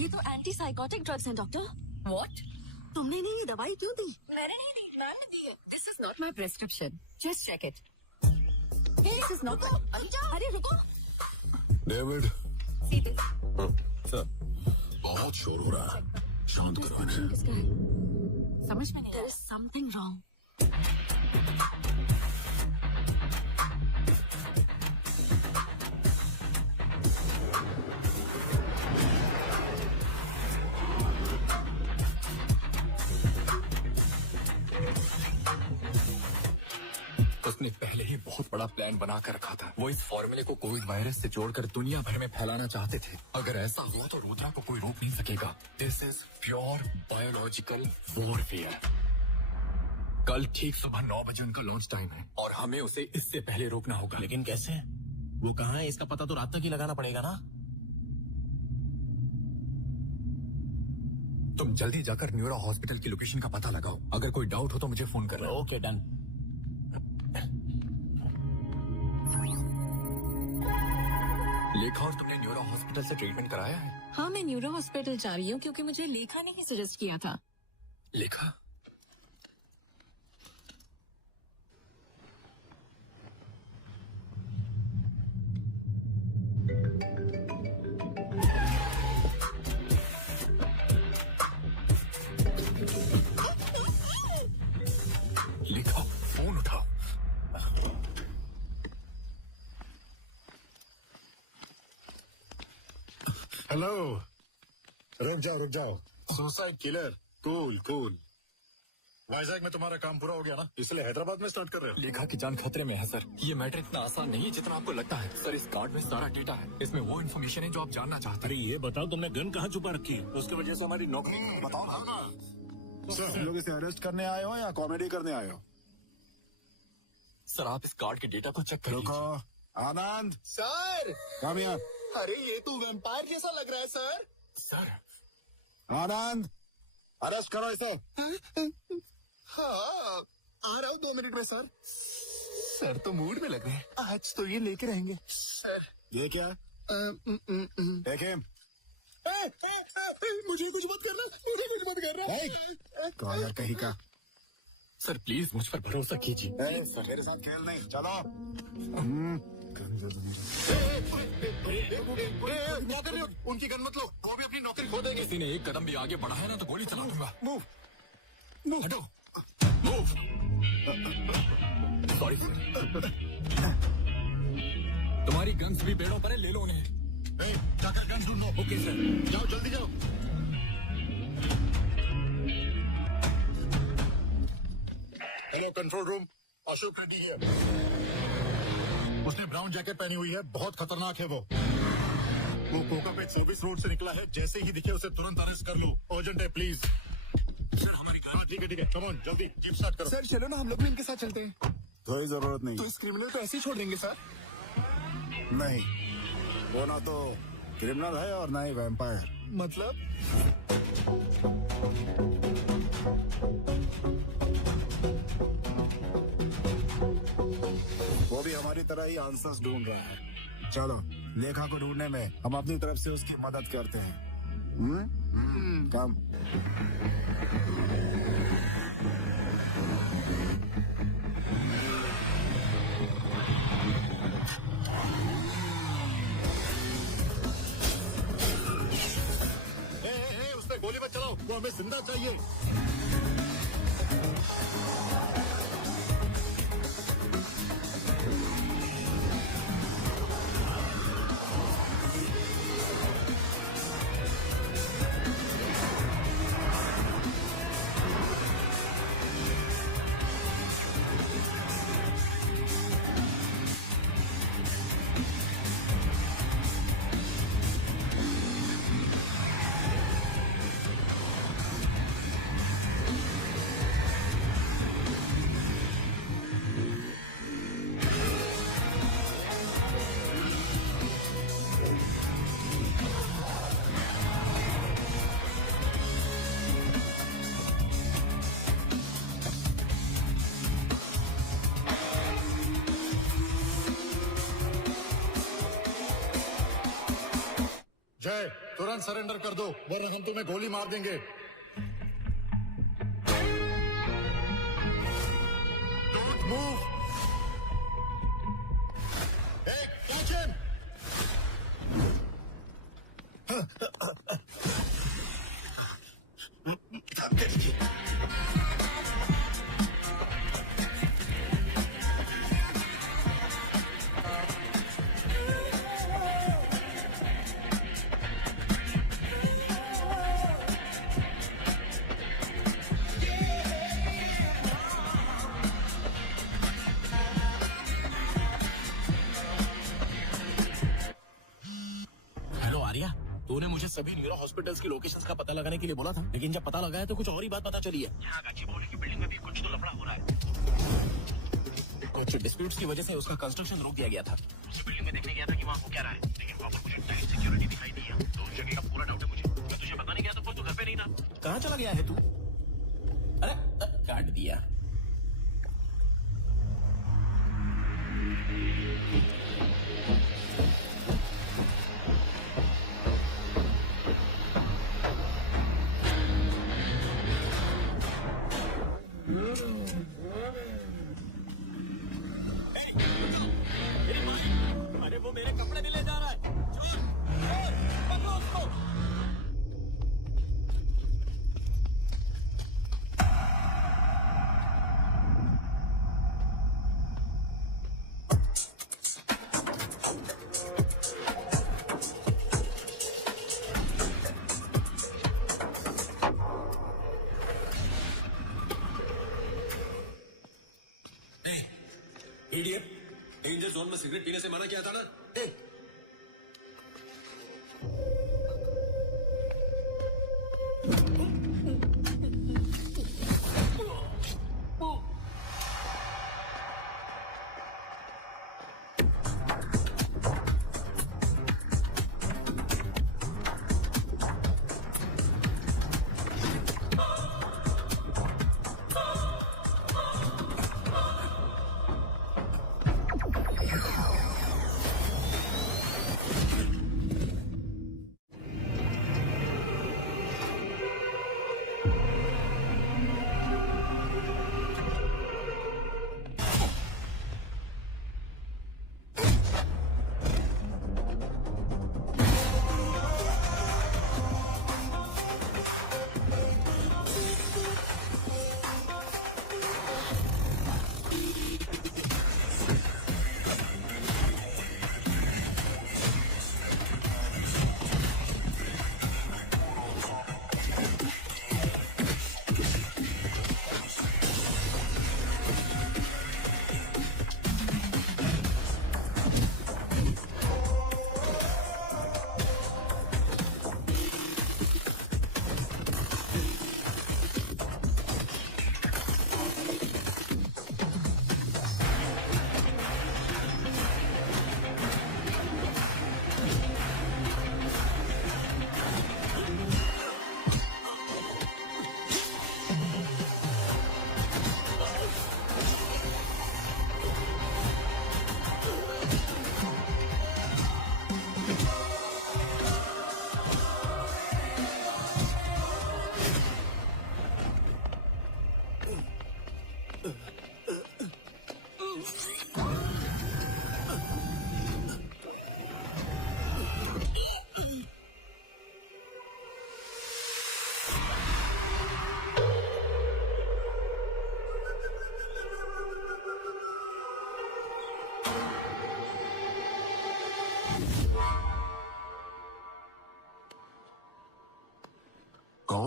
ये तो एंटी साइकोटिक ड्रग्स हैं डॉक्टर। व्हाट? तुमने नहीं ये दवाई क्यों दी? मैंने नहीं दी, मैम ने दी है। This is not my prescription, just check it. This is not. अरे रुको। डेविड। सीधे। सर, बहुत शोर हो रहा है, शांत करवाना है। समझ में नहीं। There is something wrong. उसने पहले ही बहुत बड़ा प्लान बना कर रखा था। वो इस फॉर्मूले को कोविड वायरस से जोड़कर दुनिया भर में फैलाना चाहते थे। अगर ऐसा हुआ तो रुद्रा को कोई रोक नहीं सकेगा। This is pure biological warfare. कल ठीक सुबह 9 बजे उनका लॉन्च टाइम है और हमें उसे इससे पहले रोकना होगा। लेकिन कैसे? वो कहाँ है इसका पता तो रात तक ही लगाना पड़ेगा ना। तुम जल्दी जाकर न्यूरो हॉस्पिटल की लोकेशन का पता लगाओ। अगर कोई डाउट हो तो मुझे फोन करना। Okay done. लेखा, और तुमने न्यूरो हॉस्पिटल से ट्रीटमेंट कराया है? हाँ मैं न्यूरो हॉस्पिटल जा रही हूँ क्योंकि मुझे लेखा ने ही सजेस्ट किया था। लेखा? लेखा, फोन उठाओ। हेलो। रुक जाओ। Suicide killer. कूल। वाइजैक में तुम्हारा काम पूरा हो गया ना, इसलिए हैदराबाद में स्टार्ट कर रहे हो। लेखा की जान खतरे में है सर। ये मैटर इतना आसान नहीं है जितना आपको लगता है। सर, इस कार्ड में सारा डेटा है। इसमें वो इन्फॉर्मेशन है जो आप जानना चाहते हैं। ये बताओ तुमने गन कहाँ छुपा रखी है? उसकी वजह से हमारी नौकरी बताओ ना। सर, हम लोग इसे अरेस्ट करने आए हो या कॉमेडी करने आए हो? सर, आप इस कार्ड के डेटा को चेक करो। आनंद सर। कामयाब। अरे ये तो वैम्पायर जैसा लग रहा है सर। सर। आनंद, अरेस्ट करो इसे। हाँ, आ रहा हूँ 2 मिनट में सर। सर तो मूड में लग रहे हैं, आज तो ये लेके रहेंगे। सर ये क्या? देखे, मुझे कुछ मत करना। कॉलर कहीं का। सर प्लीज मुझ पर भरोसा कीजिए। सर मेरे साथ खेल नहीं, चलो। क्या कर रहे हो? उनकी गन मत लो, वो भी अपनी नौकरी खो देंगे। किसी ने एक कदम भी आगे बढ़ा है ना तो गोली चला दूंगा। मूव। हटो। मूव। Sorry sir. तुम्हारी गन्स भी पेड़ों पर है, ले लो उन्हें। जाकर गन ढूंढो। Okay sir. जाओ जल्दी जाओ। Hello control room, Ashok Reddy है। उसने ब्राउन जैकेट पहनी हुई है, बहुत खतरनाक है वो कोकापेट सर्विस रोड से निकला है। जैसे ही दिखे उसे तुरंत अरेस्ट कर लो। अर्जेंट है प्लीज। सर हमारी कार। ठीक है कम ऑन, जल्दी जीप स्टार्ट करो। सर चलो ना, हम लोग भी इनके साथ चलते हैं। कोई जरूरत नहीं। तो इस क्रिमिनल को ऐसे ही छोड़ देंगे सर? नहीं, वो ना तो क्रिमिनल है और ना ही वैम्पायर। मतलब? वो भी हमारी तरह ही आंसर्स ढूंढ रहा है। चलो, लेखा को ढूंढने में हम अपनी तरफ से उसकी मदद करते हैं। कम। उसने गोली मत चलाओ, वो हमें जिंदा चाहिए। जय, तुरंत सरेंडर कर दो वरना हम तुम्हें गोली मार देंगे। Don't move. Hey, catch him. तूने मुझे सभी न्यूरो हॉस्पिटल्स की लोकेशंस का पता लगाने के लिए बोला था, लेकिन जब पता लगाया तो कुछ और ही बात पता चली है। यहाँ गच्चीबौली की बिल्डिंग में भी कुछ तो लफड़ा हो रहा है। कुछ डिस्प्यूट्स की वजह से उसका कंस्ट्रक्शन रोक दिया गया था। उस बिल्डिंग में देखने गया था कि वहाँ हो क्या रहा है, लेकिन वहाँ पर मुझे टाइट सिक्योरिटी दिखाई दी है, तो उस जगह का पूरा डाउट है मुझे। मैं तुझे बताने गया तो फिर तू घर पे नहीं था। कहाँ चला गया है तू? अरे काट दिया। अरे वो मेरे कपड़े भी ले जा रहा है। चोर, पकड़ो उसको। इडियट, डेंजर जोन में सिगरेट पीने से मना किया था ना?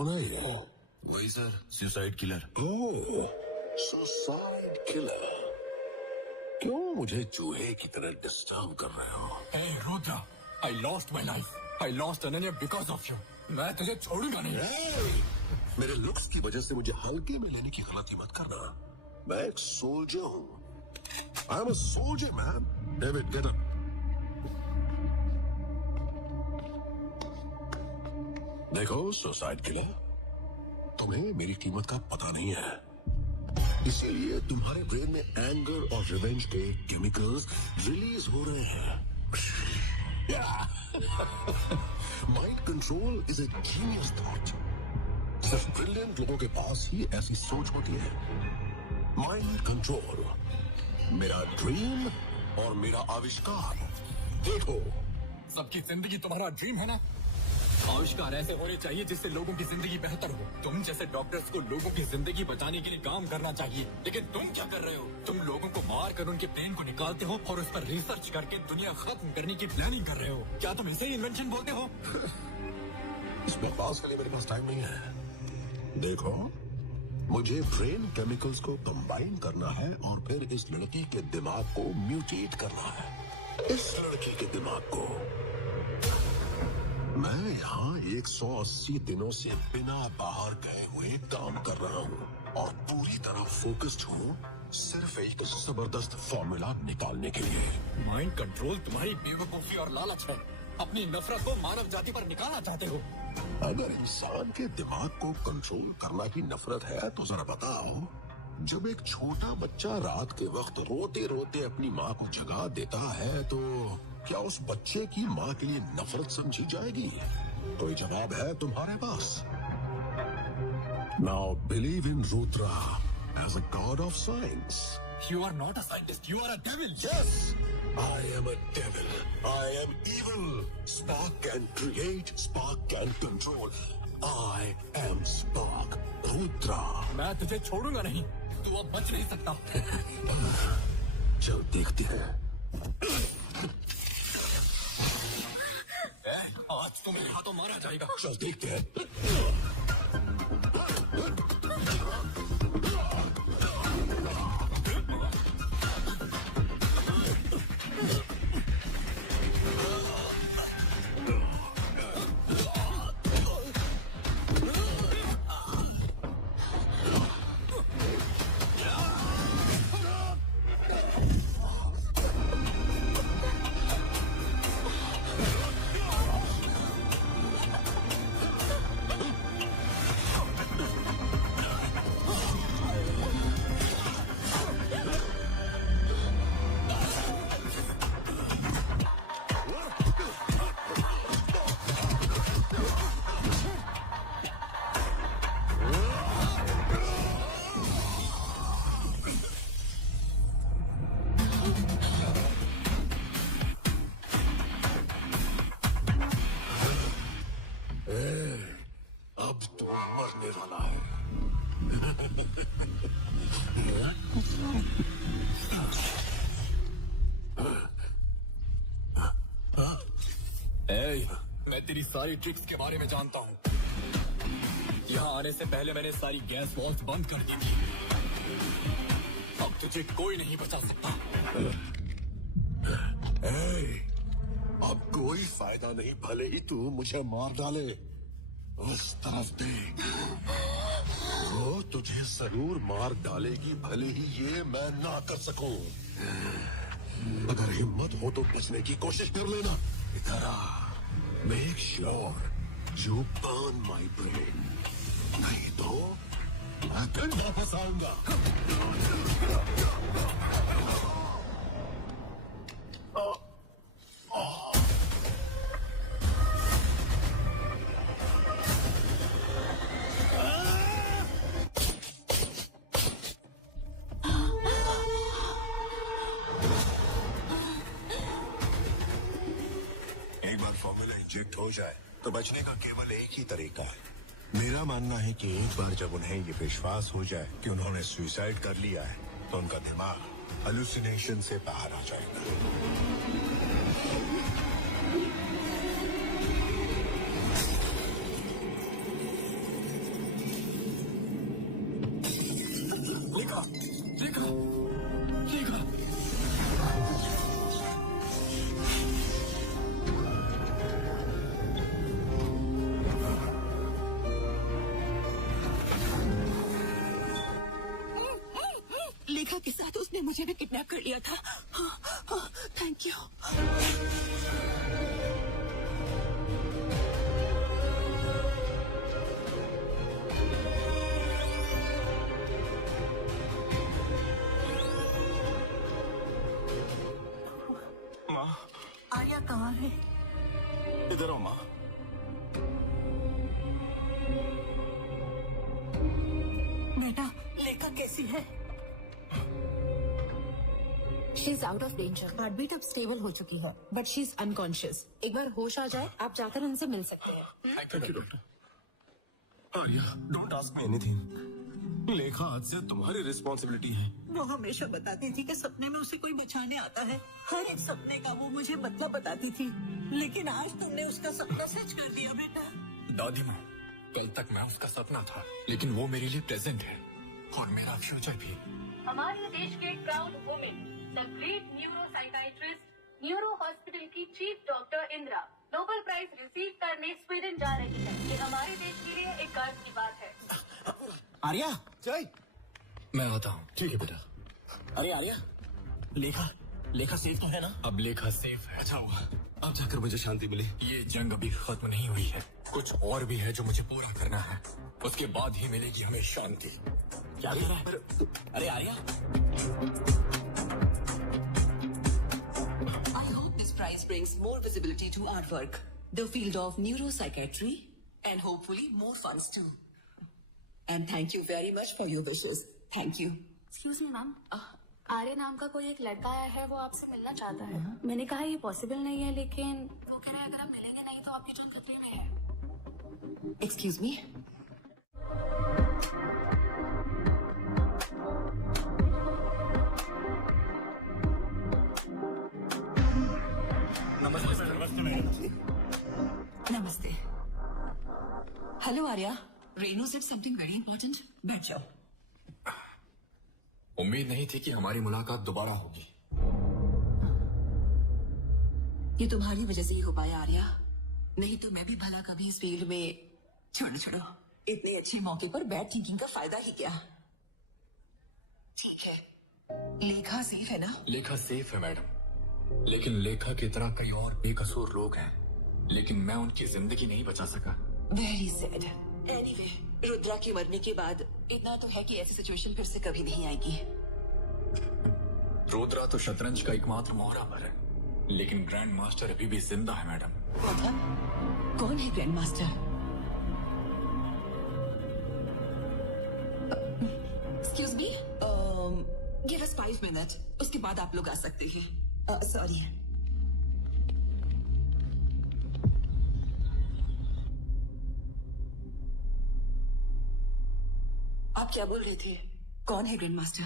कौन है ये? वही sir, suicide killer. Suicide killer. क्यों मुझे चूहे की तरह डिस्टर्ब कर रहे हो? Hey Rudra, I lost my life. I lost Ananya because of you. मैं तुझे छोड़ूंगा नहीं। मेरे लुक्स की वजह से मुझे हल्के में लेने की गलती मत करना। मैं एक सोल्जर हूँ। I am a soldier, man. David, get up. देखो सुसाइड किलर, तुम्हें मेरी कीमत का पता नहीं है, इसीलिए तुम्हारे ब्रेन में एंगर और रिवेंज के केमिकल्स रिलीज हो रहे हैं। Mind control is a genius thought. सिर्फ ब्रिलियंट लोगों के पास ही ऐसी सोच होती है। माइंड कंट्रोल मेरा ड्रीम और मेरा आविष्कार। देखो, सबकी जिंदगी तुम्हारा ड्रीम है ना? आविष्कार ऐसे होने चाहिए जिससे लोगों की जिंदगी बेहतर हो। तुम जैसे डॉक्टर्स को लोगों की जिंदगी बचाने के लिए काम करना चाहिए, लेकिन तुम क्या कर रहे हो? तुम लोगों को मार कर उनके ब्रेन को निकालते हो और उस पर रिसर्च करके दुनिया खत्म करने की प्लानिंग कर रहे हो। क्या तुम इसे ही इन्वेंशन बोलते हो? इस बकवास के लिए मेरे पास टाइम नहीं है। देखो, मुझे ब्रेन केमिकल्स को कंबाइन करना है और फिर इस लड़की के दिमाग को म्यूटेट करना है। इस लड़की के दिमाग को। मैं यहाँ 180 दिनों से बिना बाहर गए हुए काम कर रहा हूँ और पूरी तरह फोकस्ड हूँ सिर्फ एक जबरदस्त फॉर्मूला निकालने के लिए। माइंड कंट्रोल तुम्हारी बेवकूफी और लालच है। अपनी नफरत को मानव जाति पर निकालना चाहते हो। अगर इंसान के दिमाग को कंट्रोल करना ही नफरत है तो जरा बताओ, जब एक छोटा बच्चा रात के वक्त रोते रोते अपनी माँ को जगा देता है तो क्या उस बच्चे की माँ के लिए नफरत समझी जाएगी? कोई जवाब है तुम्हारे पास? Now believe in Rudra as a god of science. You are not a scientist. You are a devil. Yes, I am a devil. I am evil. Spark can create. Spark can control. I am Spark. Rudra. मैं तुझे छोड़ूंगा नहीं। तू अब बच नहीं सकता। चल देखते हैं। आज तो मेरे हाथों मारा जाएगा। चल देखते हैं। मैं तेरी सारी ट्रिक्स के बारे में जानता हूँ। यहाँ आने से पहले मैंने सारी गैस वॉल्स बंद कर दी थी। अब तुझे कोई नहीं बचा सकता। अब कोई फायदा नहीं, भले ही तू मुझे मार डाले। उस तरफ देख, वो तुझे जरूर मार डालेगी, भले ही ये मैं ना कर सकूं। अगर हिम्मत हो तो बचने की कोशिश कर लेना। इधर आ, make sure you burn my brain, नहीं तो मैं फिर वापस आऊंगा। इंजेक्ट हो जाए तो बचने का केवल एक ही तरीका है। मेरा मानना है कि एक बार जब उन्हें ये विश्वास हो जाए कि उन्होंने सुसाइड कर लिया है तो उनका दिमाग हेलुसिनेशन से बाहर आ जाएगा। रेखा के साथ उसने मुझे भी किडनैप कर लिया था। Thank you. माँ, आर्या कहाँ है? इधर आओ माँ। बेटा, लेखा कैसी है? She is out of danger. Heartbeat अब स्टेबल हो चुकी है, बट शी इज अनकॉन्शियस। एक बार होश आ जाए, आप जाकर उनसे मिल सकते हैं। Thank you doctor. Arya, don't ask me anything. लेखा आज से तुम्हारी रिस्पॉन्सिबिलिटी है। वो हमेशा बताती थी कि सपने में उसे कोई बचाने आता है। हर एक सपने का वो मुझे मतलब बताती थी, लेकिन आज तुमने उसका सपना सच कर दिया बेटा। दादी माँ, कल तक मैं उसका सपना था, लेकिन वो मेरे लिए प्रेजेंट है और मेरा फ्यूचर भी। हमारे देश के proud women, the great neuro psychiatrist, neuro hospital की chief doctor Indira Nobel prize receive करने स्वीडन जा रही है। ये हमारे देश के लिए एक गर्व की बात है। आर्या, जय। मैं आता हूँ। ठीक है बेटा। अरे आर्या, लेखा सेफ तो है ना? अब लेखा सेफ है। अच्छा हुआ, अब जाकर मुझे शांति मिली। ये जंग अभी खत्म नहीं हुई है, कुछ और भी है जो मुझे पूरा करना है। उसके बाद ही मिलेगी हमें शांति। क्या कह रहा है? अरे Arya, I hope this prize brings more visibility to our work, the field of neuropsychiatry, and hopefully more funds too. And thank you very much for your wishes. Thank you. Excuse me ma'am, Arya नाम का कोई एक लड़का आया है, वो आपसे मिलना चाहता है। मैंने कहा ये पॉसिबल नहीं है, लेकिन वो कह रहा है अगर आप मिलेंगे नहीं तो आपकी जान खतरे में है। Excuse me? नमस्ते। Hello Arya, Renu said something very important. बैठ जाओ। उम्मीद नहीं थी कि हमारी मुलाकात दोबारा होगी। ये तुम्हारी वजह से ही हो पाया आर्या, नहीं तो मैं भी भला कभी इस फील्ड में। छोड़ो, इतने अच्छे मौके पर बैड थिंकिंग का फायदा ही क्या। ठीक है, लेखा सेफ है ना? लेखा सेफ है मैडम, लेकिन लेखा की तरह कई और बेकसूर लोग हैं, लेकिन मैं उनकी जिंदगी नहीं बचा सका। Very sad. एनीवे, रुद्रा के मरने के बाद इतना तो है कि ऐसी सिचुएशन फिर से कभी नहीं आएगी। रुद्रा तो शतरंज का एकमात्र मोहरा पर है, लेकिन ग्रैंड मास्टर अभी भी जिंदा है मैडम। मतलब कौन है grand master? Excuse me, give us 5 minute, उसके बाद आप लोग आ सकते हैं। सॉरी। आप क्या बोल रहे थे? कौन है ग्रैंड मास्टर?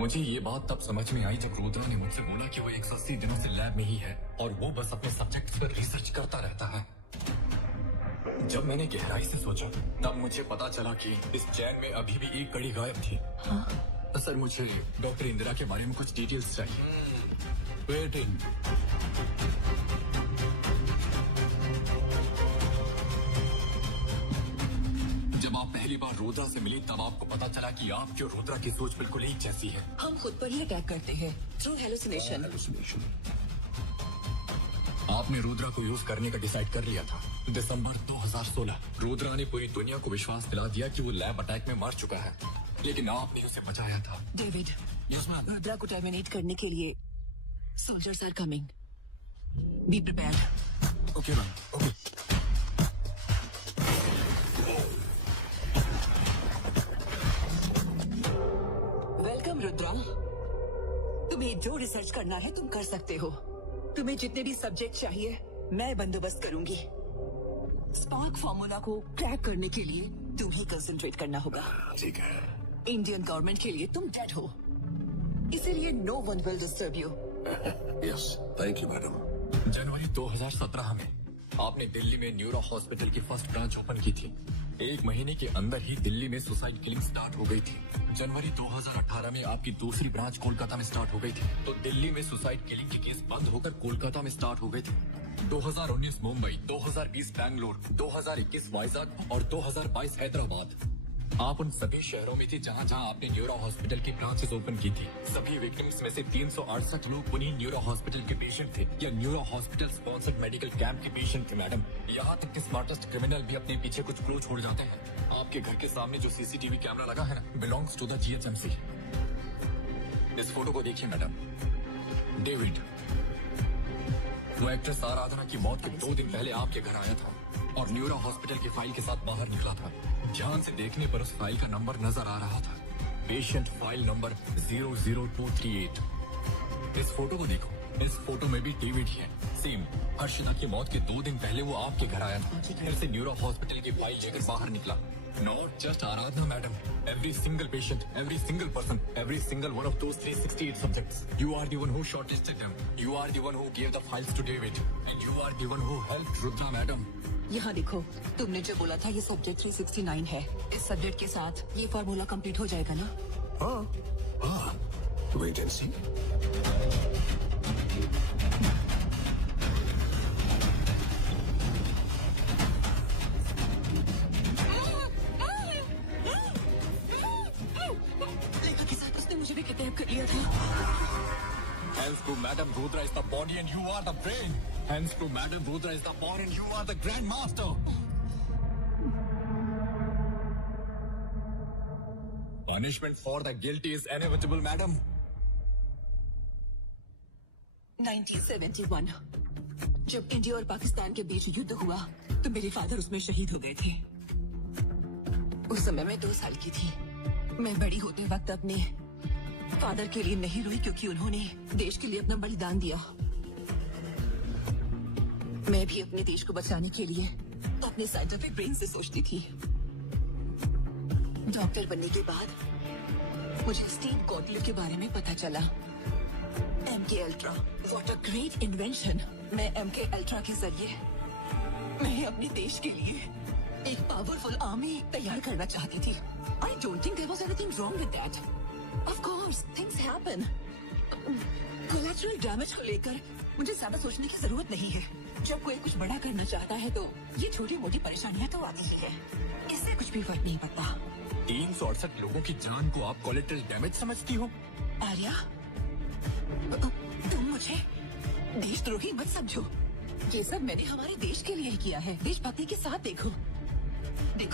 मुझे ये बात तब समझ में आई जब रुद्रा ने मुझसे बोला कि वो 180 दिनों से लैब में ही है और वो बस अपने सब्जेक्ट्स पर रिसर्च करता रहता है। जब मैंने गहराई से सोचा, तब मुझे पता चला कि इस चैन में अभी भी एक कड़ी गायब थी। सर, मुझे डॉक्टर इंदिरा के बारे में कुछ डिटेल्स चाहिए। वेटिंग। जब आप पहली बार रुद्रा से मिली तब आपको पता चला कि आपकी और रुद्रा की सोच बिल्कुल एक जैसी है। हम खुद पर ही अटैक करते हैं थ्रू हेलुसिनेशन। आपने रुद्रा को यूज करने का डिसाइड कर लिया था। दिसंबर 2016 रुद्रा ने पूरी दुनिया को विश्वास दिला दिया कि वो लैब अटैक में मर चुका है, लेकिन आपने उसे बचाया था। डेविड, रुद्रा को टर्मिनेट करने के लिए soldiers are coming. Be prepared. Okay ma'am, okay. Welcome Rudra. तुम्हें जो रिसर्च करना है तुम कर सकते हो। तुम्हें जितने भी सब्जेक्ट चाहिए मैं बंदोबस्त करूंगी। स्पार्क फॉर्मूला को क्रैक करने के लिए तुम्हें कंसंट्रेट करना होगा। ठीक है। इंडियन गवर्नमेंट के लिए तुम डेड हो, इसीलिए no one will disturb you. Yes, thank you madam. जनवरी 2017 में आपने दिल्ली में न्यूरो हॉस्पिटल की फर्स्ट ब्रांच ओपन की थी। 1 महीने के अंदर ही दिल्ली में सुसाइड किलिंग स्टार्ट हो गई थी। जनवरी 2018 में आपकी दूसरी ब्रांच कोलकाता में स्टार्ट हो गई थी। तो दिल्ली में सुसाइड किलिंग के केस बंद होकर कोलकाता में स्टार्ट हो गए थे। 2019 मुंबई, 2020 बैंगलोर, 2021 वाइजाग और 2022 हैदराबाद। आप उन सभी शहरों में थे जहां जहां आपने न्यूरो हॉस्पिटल की ब्रांचेस ओपन की थी। सभी विक्टिम्स में से 368 लोग उन्हीं न्यूरो हॉस्पिटल के पेशेंट थे या neuro hospital sponsored medical camp के पेशेंट थे मैडम। यहाँ तक कि स्मार्टेस्ट क्रिमिनल भी अपने पीछे कुछ क्लू छोड़ जाते हैं। आपके घर के सामने जो सीसीटीवी कैमरा लगा है ना, बिलोंग्स टू द GHMC। इस फोटो को देखिए मैडम। डेविड, वो एक्ट्रेस आराधना की मौत के 2 दिन पहले आपके घर आया था और न्यूरो हॉस्पिटल की फाइल के साथ बाहर निकला था। ध्यान से देखने पर उस फाइल का नंबर नजर आ रहा था, पेशेंट फाइल नंबर 00238। इस फोटो को देखो, इस फोटो में भी डेविड ही है। सेम हर्षिता की मौत के 2 दिन पहले वो आपके घर आया था, फिर से न्यूरो हॉस्पिटल की फाइल लेकर बाहर निकला। Not just Aradhana, madam. Every single patient, every single person, every single one of those 368 subjects. You are the one who shortlisted them. You are the one who gave the files to David. And you are the one who helped Rudra, madam. यहाँ देखो, तुमने जो बोला था ये subject 369 है। इस subject के साथ ये फॉर्मूला कंप्लीट हो जाएगा ना? हाँ, wait and see. मुझे भी किडनैप कर लिया था। Hands to Madam Rudra is the body and you are the brain. Hands to Madam Rudra is the body and you are the grandmaster. Punishment for the guilty is inevitable, madam. 1971 जब India और पाकिस्तान के बीच युद्ध हुआ तो मेरे father उसमें शहीद हो गए थे। उस समय मैं 2 साल की थी। मैं बड़ी होते वक्त अपने फादर के लिए नहीं रोई क्योंकि उन्होंने देश के लिए अपना बलिदान दिया। मैं भी अपने देश को बचाने के लिए अपने साइंटिफिक ब्रेन से सोचती थी। डॉक्टर बनने के बाद मुझे स्टीव गॉटलिब के बारे में पता चला। MK ultra, what a great invention. मैं MK अल्ट्रा के जरिए मैं अपने देश के लिए एक पावरफुल आर्मी तैयार करना चाहती थी। I don't think there was anything wrong with that. Of course, things happen. Collateral damage को लेकर मुझे ज्यादा सोचने की जरूरत नहीं है। जब कोई कुछ बड़ा करना चाहता है तो ये छोटी मोटी परेशानियां तो आती ही है। इससे कुछ भी फर्क नहीं पड़ता। 368 लोगों की जान को आप कोलेटरल डैमेज समझती हो? आर्या, तुम मुझे देशद्रोही मत समझो। ये सब मैंने हमारे देश के लिए ही किया है। देशभक्ति के साथ देखो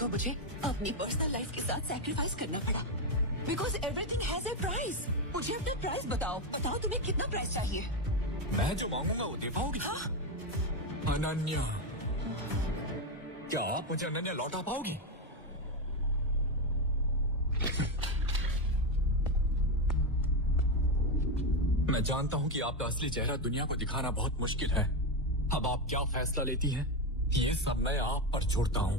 मुझे अपनी पर्सनल लाइफ के साथ सैक्रिफाइस करना पड़ा। Because everything has a price. मुझे अपना प्राइस बताओ तुम्हें कितना प्राइस चाहिए? मैं जो मांगूंगा वो दे पाओगी? हाँ? अनन्या, क्या आप मुझे अनन्या लौटा पाओगी? मैं जानता हूं कि आपका असली चेहरा दुनिया को दिखाना बहुत मुश्किल है। अब आप क्या फैसला लेती हैं, ये सब मैं आप पर छोड़ता हूं।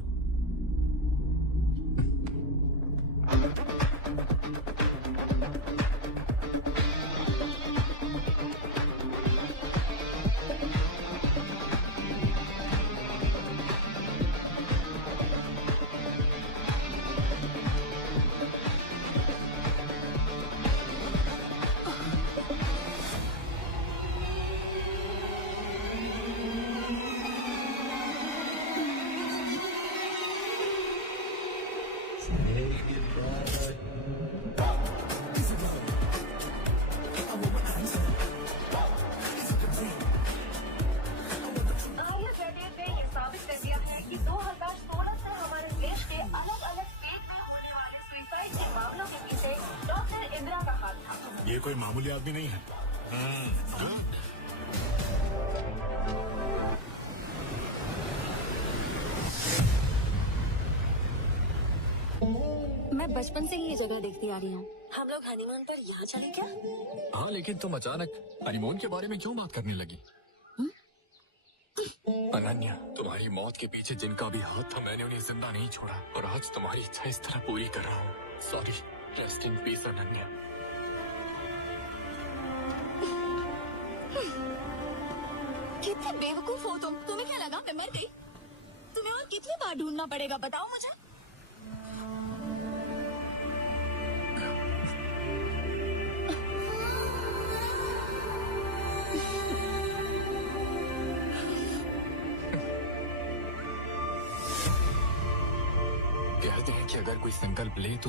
ये कोई मामूली आदमी नहीं है। मैं बचपन से ही ये जगह देखती आ रही हूँ। हम लोग हनीमून पर यहाँ चले क्या? हाँ, लेकिन तुम अचानक हनीमून के बारे में क्यों बात करने लगी? अनन्या, तुम्हारी मौत के पीछे जिनका भी हाथ था मैंने उन्हें जिंदा नहीं छोड़ा और आज तुम्हारी इच्छा इस तरह पूरी कर रहा हूँ। Sorry, rest in peace Ananya. कितने बेवकूफ हो तुम। तुम्हें क्या लगा मैं मर गई? तुम्हें और कितनी बार ढूंढना पड़ेगा बताओ मुझे। कहते हैं कि अगर कोई संकल्प ले तो